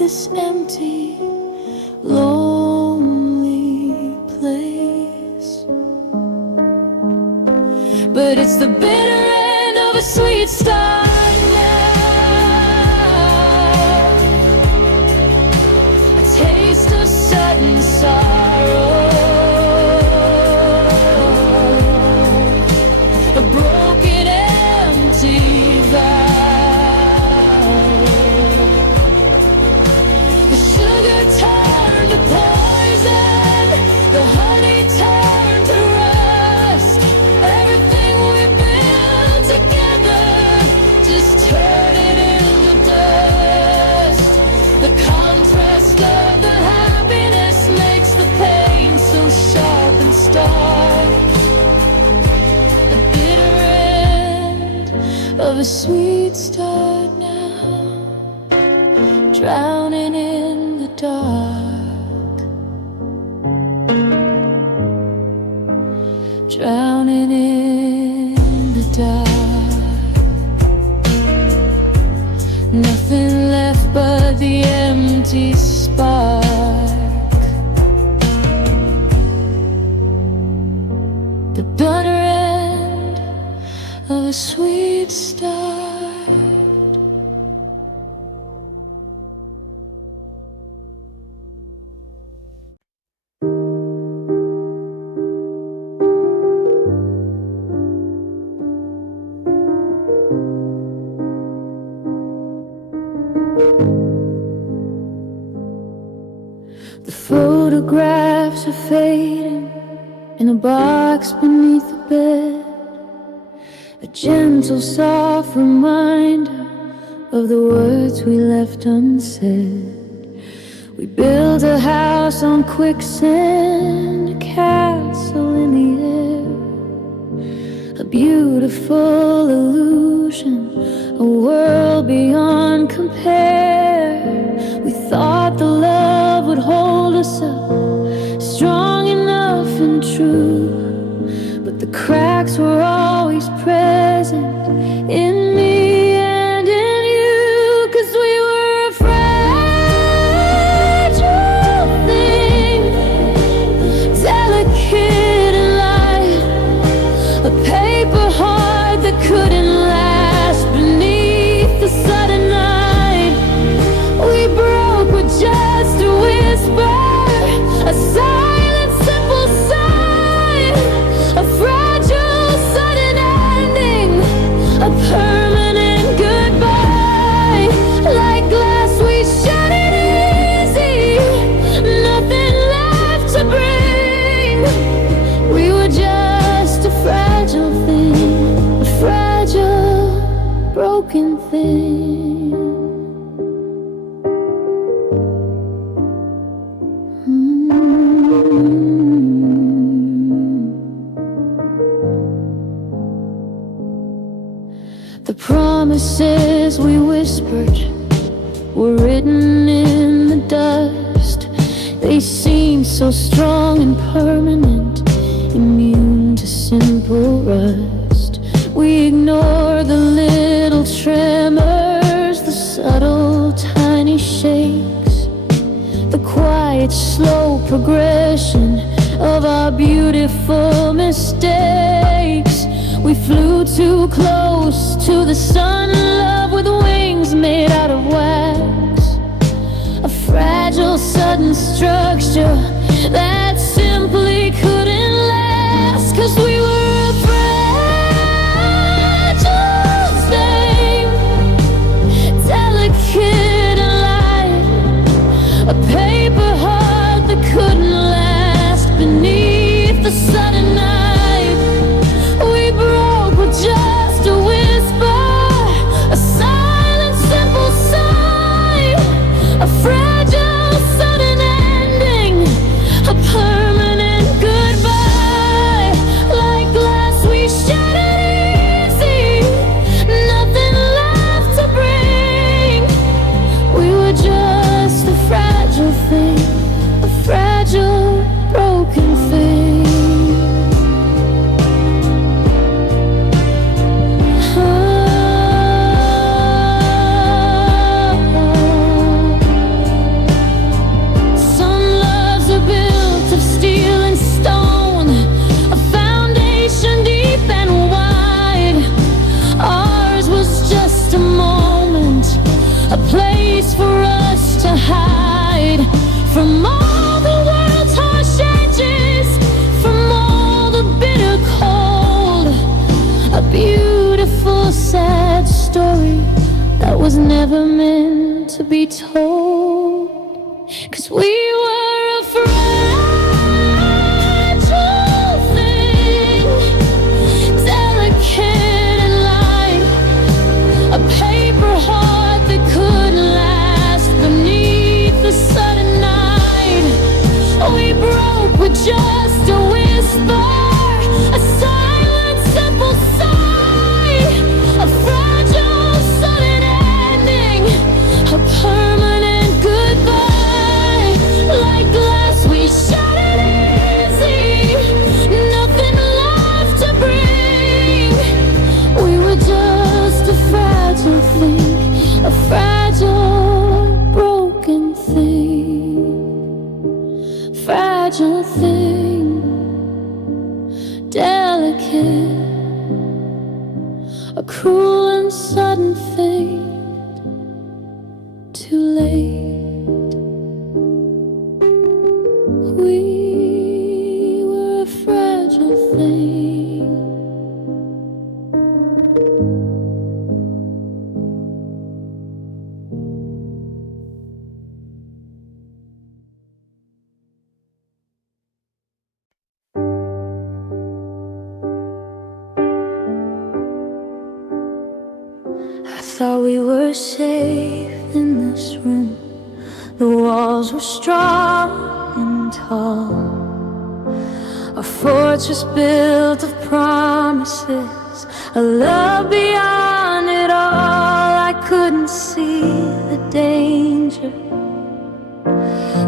this empty, lonely place. But it's the bitter end of a sweet start now, a taste of sudden sorrow, a broken empty vow. The sugar turned to poison, the honey turned to rust. Everything we built together just turning into dust. The contrast of the happiness makes the pain so sharp and stark. The bitter end of a sweet start now, drowning in the dark, drowning in the dark. Nothing left but the empty spark, the bitter end of a sweet start. The photographs are fading in a box beneath the bed, a gentle, soft reminder of the words we left unsaid. We built a house on quicksand, a castle in the air, a beautiful illusion, a world beyond compare. We thought the love would hold us up, strong enough and true, but the cracks were always present in me and in you, 'cause we were a fragile thing, delicate and light, a paper heart that couldn't last beneath the sudden night. We broke with just a whisper, a silent, simple sign, a fragile, sudden ending, a permanent goodbye. Like glass, we shut it easy, nothing left to bring. We were just a fragile thing, a fragile, broken thing. The promises we whispered were written in the dust. They seemed so strong and permanent, immune to simple rust. We ignored the little tremors, the subtle tiny shakes, the quiet slow progression of our beautiful mistakes. We flew too close to the sun, love with wings made out of wax, a fragile sudden structure that simply couldn't last. 'Cause we were a fragile thing, delicate and light, a paper heart that couldn't last beneath the sudden night. We broke with just a whisper, a silent, simple sign, a fragile, sudden ending, a permanent goodbye. story that was never meant to be told. 'Cause we were a fragile thing, delicate and light, a paper heart that couldn't last beneath the sudden night. We broke with just a whisper, a silent, simple sigh, a fragile, sudden ending, a permanent goodbye. Like glass, we shattered easy, nothing left to bring. We were just a fragile thing, a fragile, broken thing, fragile thing, delicate, a cruel and sudden fate, too late. We were a fragile thing. I thought we were safe in this room. The walls were strong and tall, a fortress built of promises, a love beyond it all. I couldn't see the danger,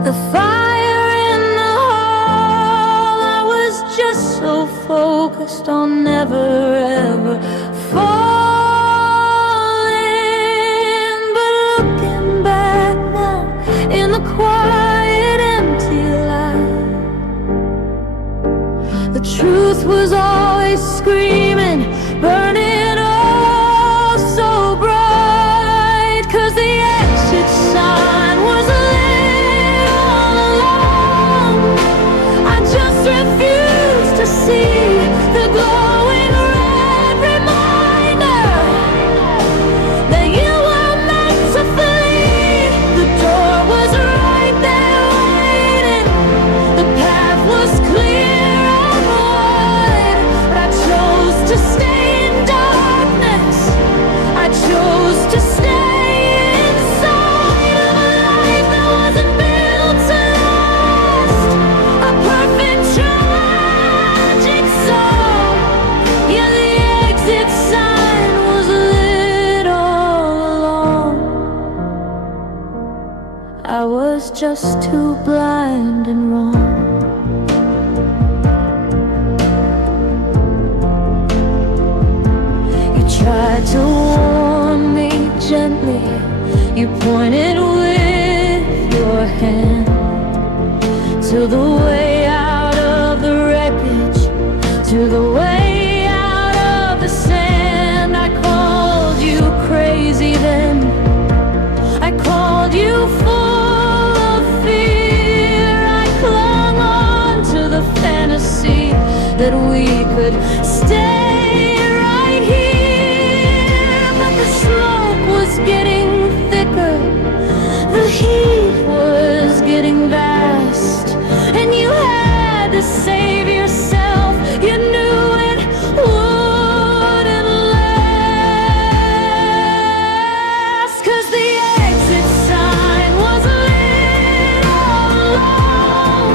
the fire in the hall. I was just so focused on never ever falling. But looking back now in the quiet, empty light, the truth was always screaming, burning oh so bright. 'Cause the exit sign was lit all along. I just refused to see the glowing red reminder that you were meant to flee. The door was right there waiting, the path was clear and wide. But I chose to stay in darkness, I chose to stay inside of a life that wasn't built to last, a perfect tragic song. Yeah, the exit sign was lit all along. I was just too blind and wrong. You tried to warn me gently, you pointed with your hand to the way out of the wreckage, to the way out of the sand. I called you crazy then, I called you full of fear. I clung on to the fantasy that we could stay right here. But the smoke was getting thicker, the heat was getting vast, and you had to save yourself. You knew it wouldn't last. 'Cause the exit sign was lit all along.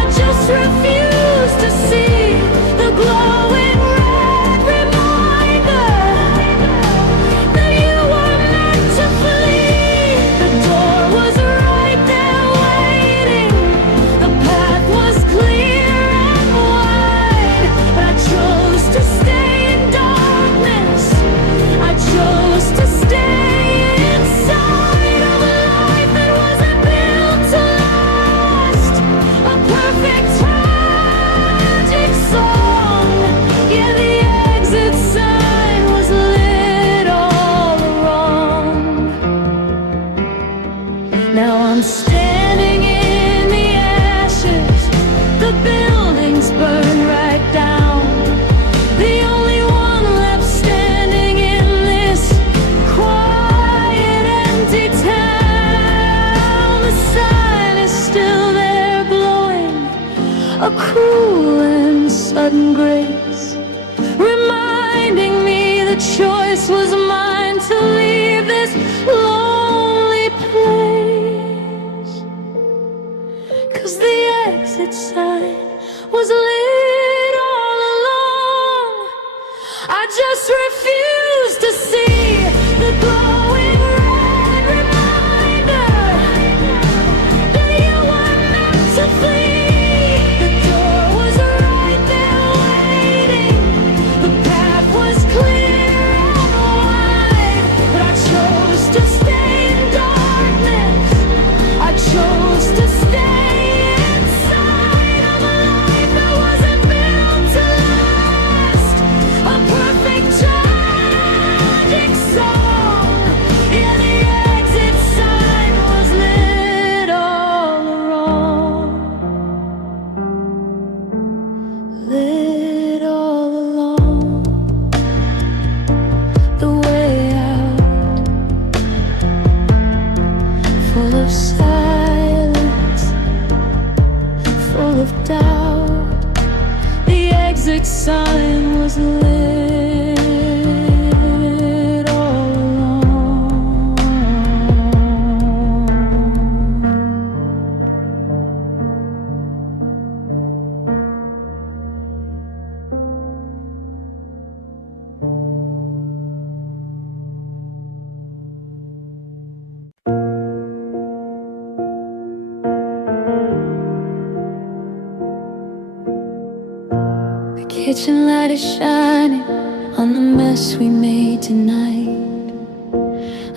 I just refused to see the glowing red reminder that you were meant to flee. The door was right there waiting, the path was clear sudden grace, reminding me the choice was mine to leave this lonely place. 'Cause the exit sign was lit all along. I just refused to see the glowing red reminder that you were meant to flee. The door was right there waiting, the path was clear and wide, but I chose to stay in darkness. I chose to stay inside of a life that wasn't built to last. A perfect tragic song. Yeah, the exit sign was lit all wrong. Lit all along. The way out, full of silence, full of doubt. The exit sign was lit all along. The kitchen light is shining on the mess we made tonight.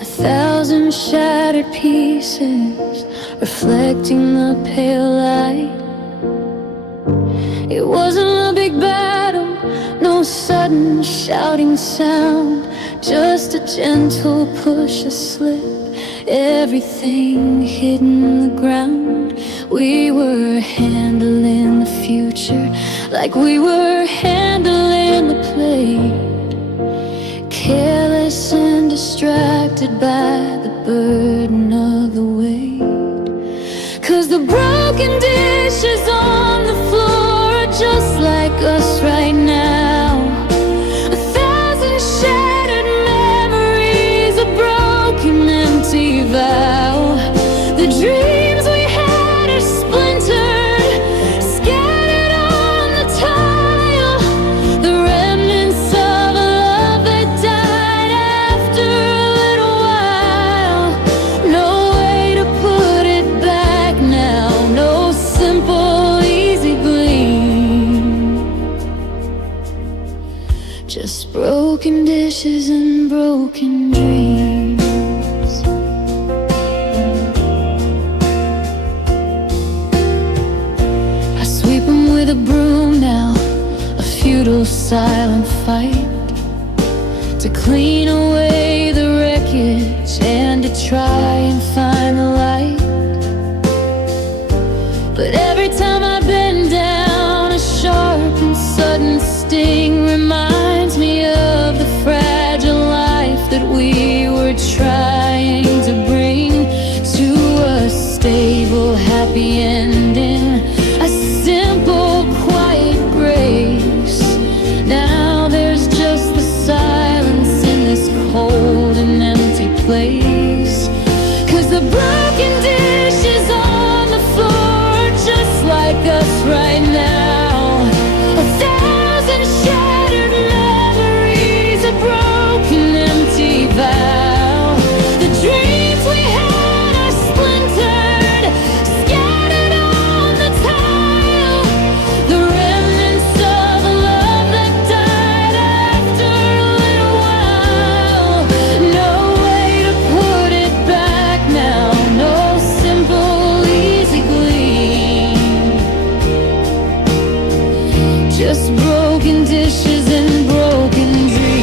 1,000 shattered pieces reflecting the pale light. It wasn't a big battle, no sudden shouting sound, just a gentle push, a slip, everything hidden in the ground. We were handling the future like we were handling the plate, careless and distracted by the burden of the weight. 'Cause the broken dishes on the floor are just like us right now. 1,000 shattered memories, a broken empty vow. The dreams we had are splintered, scattered on the tile. The remnants of a love that died after a little while. No way to put it back now, no simple easy gleam. Just broken dishes and broken dreams. I sweep them with a broom now, a futile silent fight to clean away the wreckage and to try and find the light. But every time I bend down, a sharp and sudden sting reminds me of the fragile life that we were trying to bring to a stable, happy ending, a simple, quiet grace. Now there's just the silence in this cold and empty place. 'Cause the broken dishes on the floor are just like us right now. 1,000 shattered memories, a broken empty vow. The dreams we had are splintered, scattered on the tile. The remnants of a love that died after a little while. No way to put it back now, no simple easy gleam. Just broken dishes and broken dreams.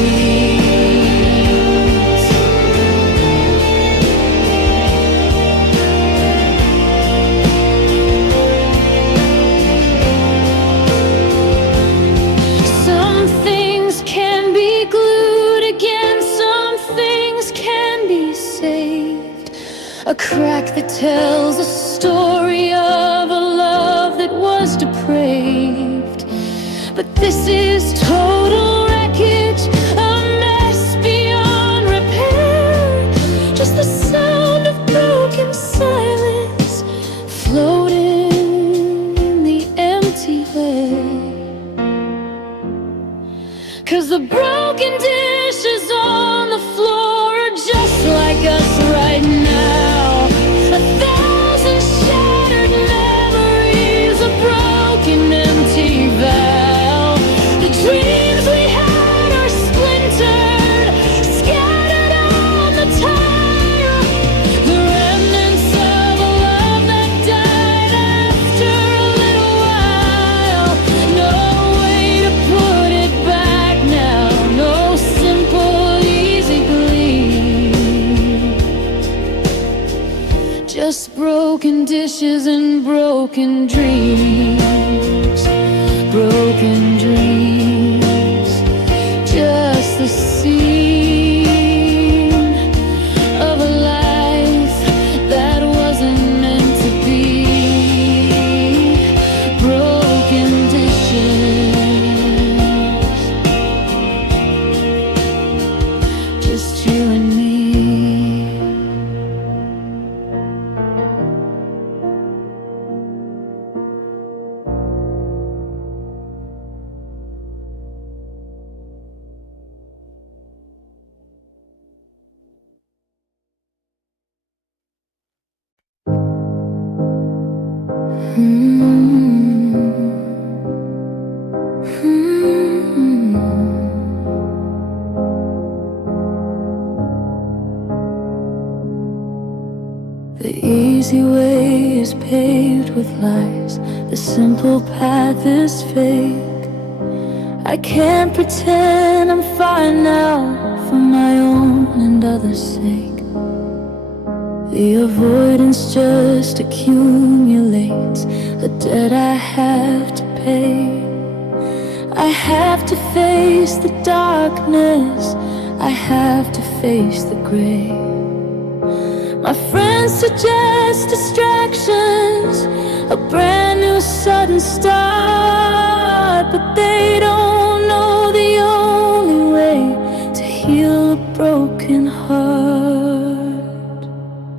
Some things can be glued again, some things can be saved. A crack that tells a story of a love that was depraved. but this is total wreckage, a mess beyond repair. Just the sound of broken silence floating in the empty way. 'Cause the broken dishes on the floor are just like us right now. 1,000 shattered memories, a broken empty valve. The dreams we had are splintered, scattered on the tile. The remnants of a love that died after a little while. No way to put it back now, no simple easy gleam. Just broken dishes and broken dreams, broken dreams. Just the scene of a life that wasn't meant to be. Broken dishes, just you and me. The easy way is paved with lies, the simple path is fake. I can't pretend I'm fine now for my own and others' sake. The avoidance just accumulates, a debt I have to pay. I have to face the darkness, I have to face the gray. My friends suggest distractions, a brand new sudden start, but they don't know the only way to heal a broken heart.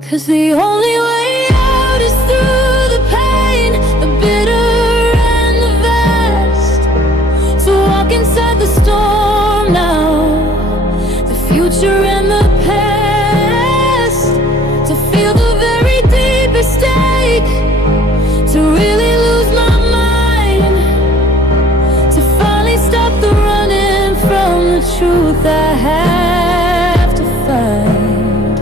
'Cause the only way out is through the pain, the bitter and the vast. So walk inside the storm now, the future and the past. To feel the very deepest ache, to really lose my mind, to finally stop the running from the truth I have to find.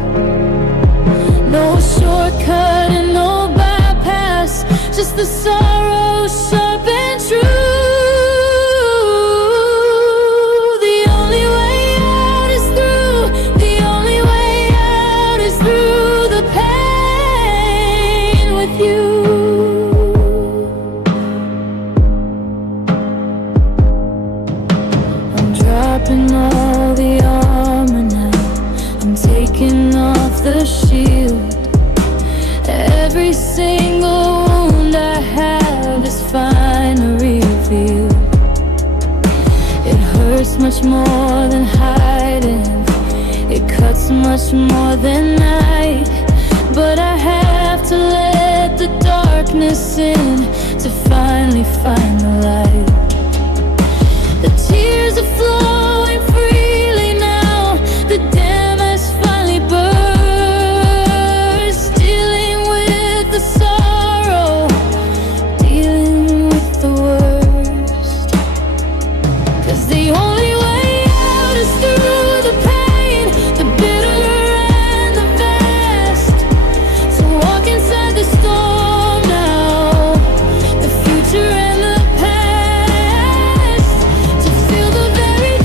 No shortcut and no bypass, just the sorrow sharp and true. The only way out is through, the only way out is through the pain with you. I'm dropping all the armor now, I'm taking off the shield. Every single wound I have is finally revealed. It hurts much more than hiding, it cuts much more than night. But I have to let the darkness in to finally find the light. The tears are flowing freely now, the dam has finally burst. Dealing with the sorrow, dealing with the worst. 'Cause the only way out is through the pain, the bitter and the vast. So walk inside the storm now, the future and the past. To feel the very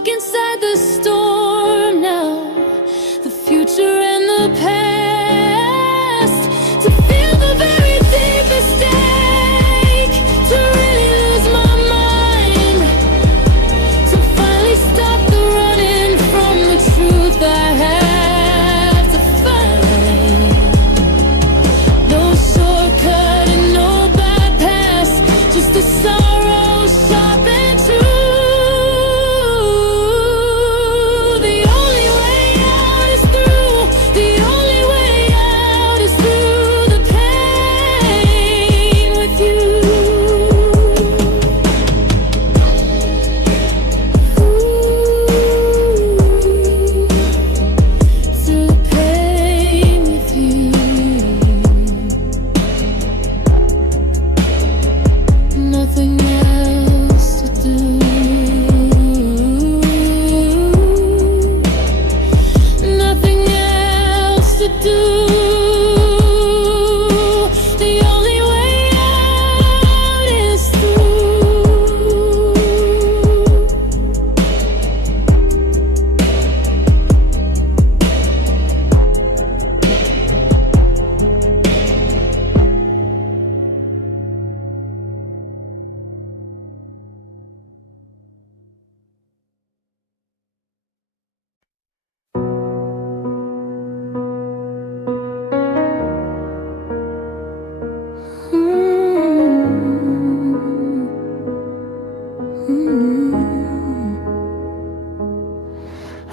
walk inside the storm now, the future and the past, to feel the very deepest ache, to really lose my mind, to finally stop the running from the truth I have to find. No shortcut and no bypass, just a sorrow sharp and true.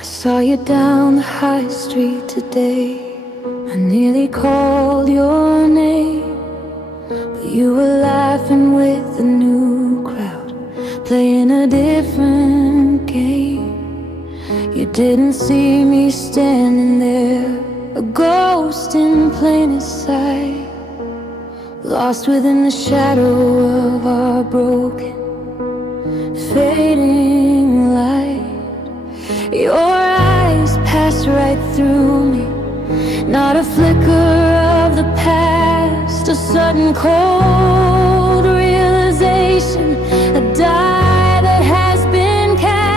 Saw you down the high street today. I nearly called your name, but you were laughing with a new crowd, playing a different game. You didn't see me standing there, a ghost in plain sight, lost within the shadow of our broken, fading light. Your eyes passed right through me, not a flicker of the past, a sudden cold realization, a die that has been cast.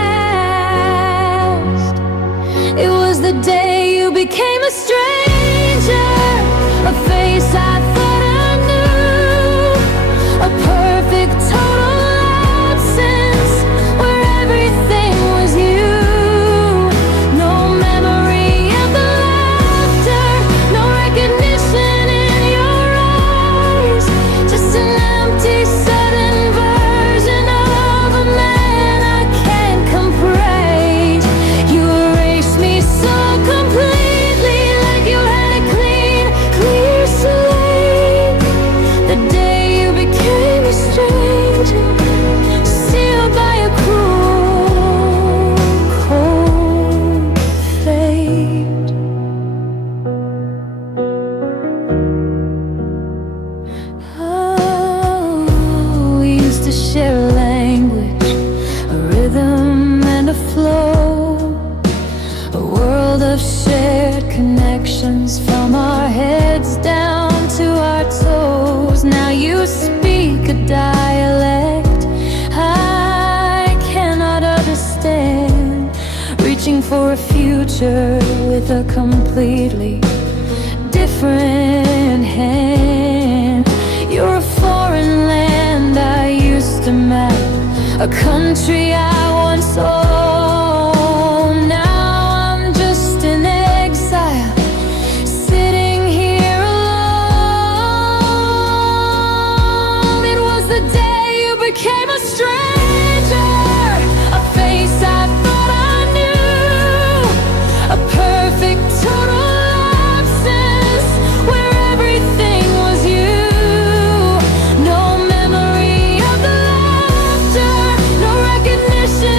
It was the day you became a stranger, a face I thought I knew, a perfect total absence where everything was you. From our heads down to our toes, now you speak a dialect I cannot understand, reaching for a future with a completely different hand. You're a foreign land I used to map, a country I once owned. Now I'm just in exile, sitting here alone. It was the day you became a stranger, a face I thought I knew, a perfect total absence where everything was you. No memory of the laughter, no recognition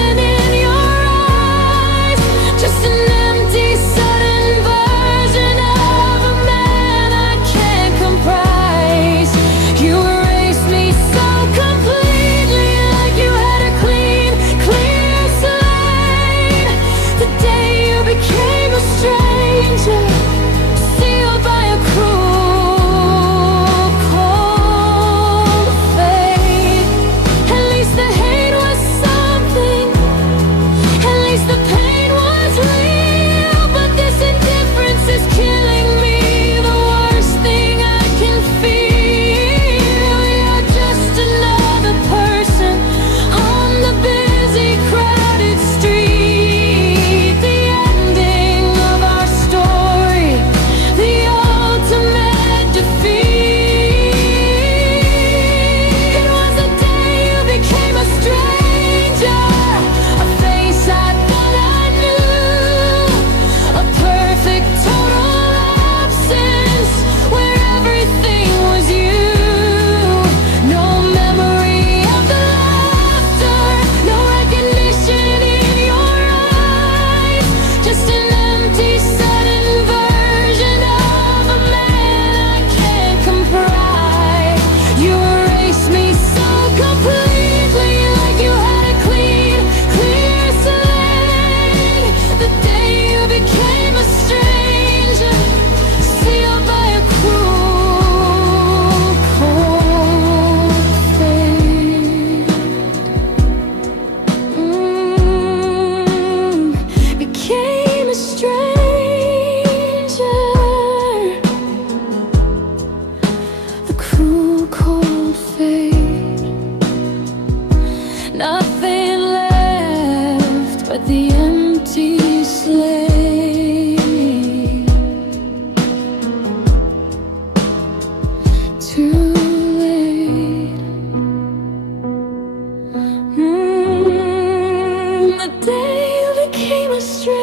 empty slate. Too late. The day you became a stranger.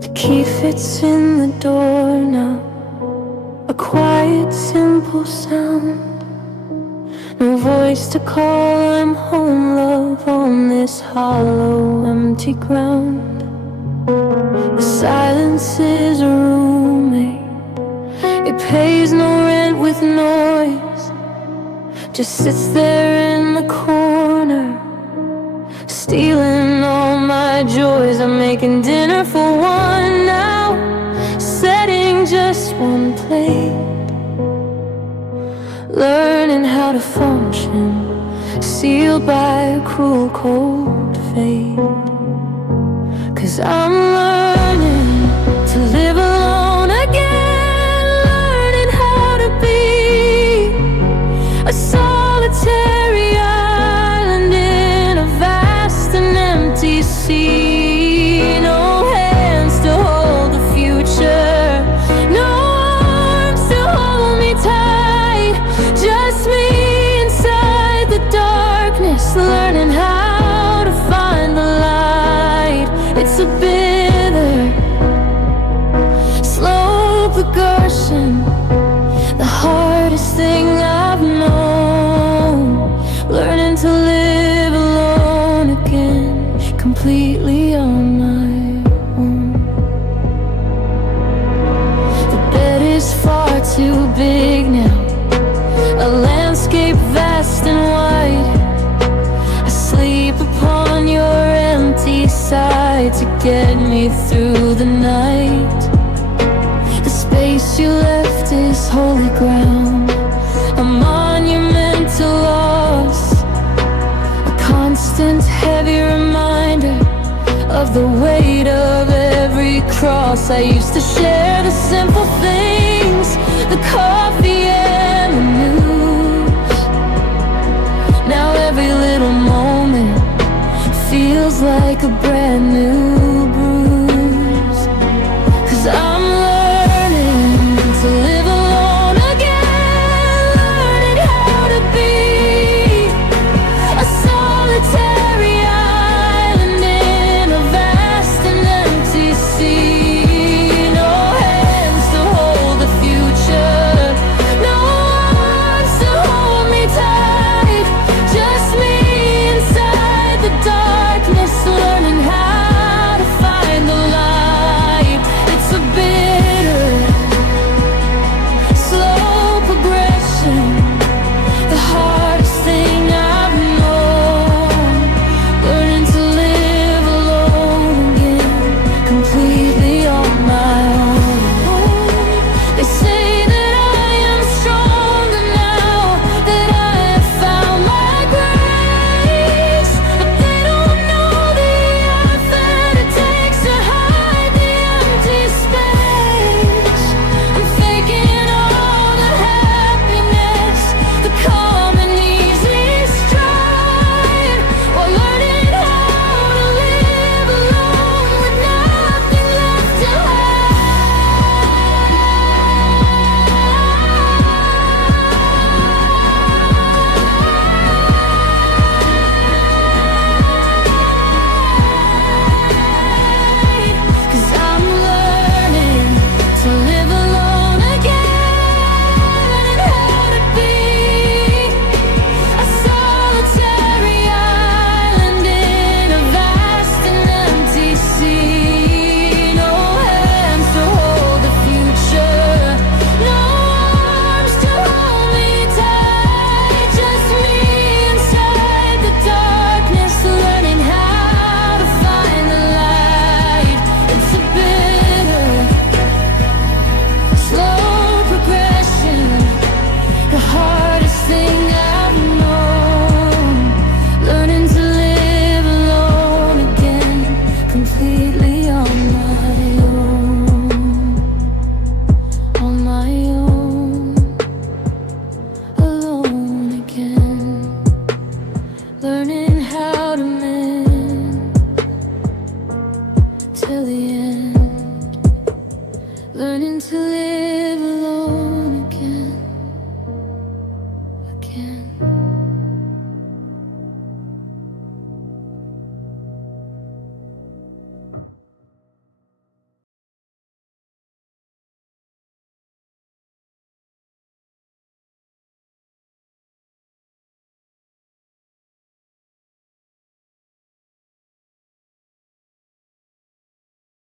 The key fits in the door now. A quiet, simple sound. No voice to call, I'm home, love, on this hollow, empty ground. The silence is a roommate. It pays no rent with noise. Just sits there in the corner, stealing all my joys. I'm making dinner for one now, setting just one plate, learning how to function, sealed by a cruel cold fate. 'Cause I'm learning to live alone again, learning how to be a solitary island in a vast and empty sea. No hands to hold the future, no arms to hold me tight, just me inside the darkness, learning how to find the light. It's a bitter, slow progression, the hardest thing I've known, learning to live alone again, completely on my own. The bed is far too big now, a landscape vast and wide. I sleep upon your empty side to get me through the night. The space you left is holy ground, a monument to loss, a constant heavy reminder of the weight of every cross. I used to share the simple things, the coffee and the news. Now every little moment feels like a brand new bruise.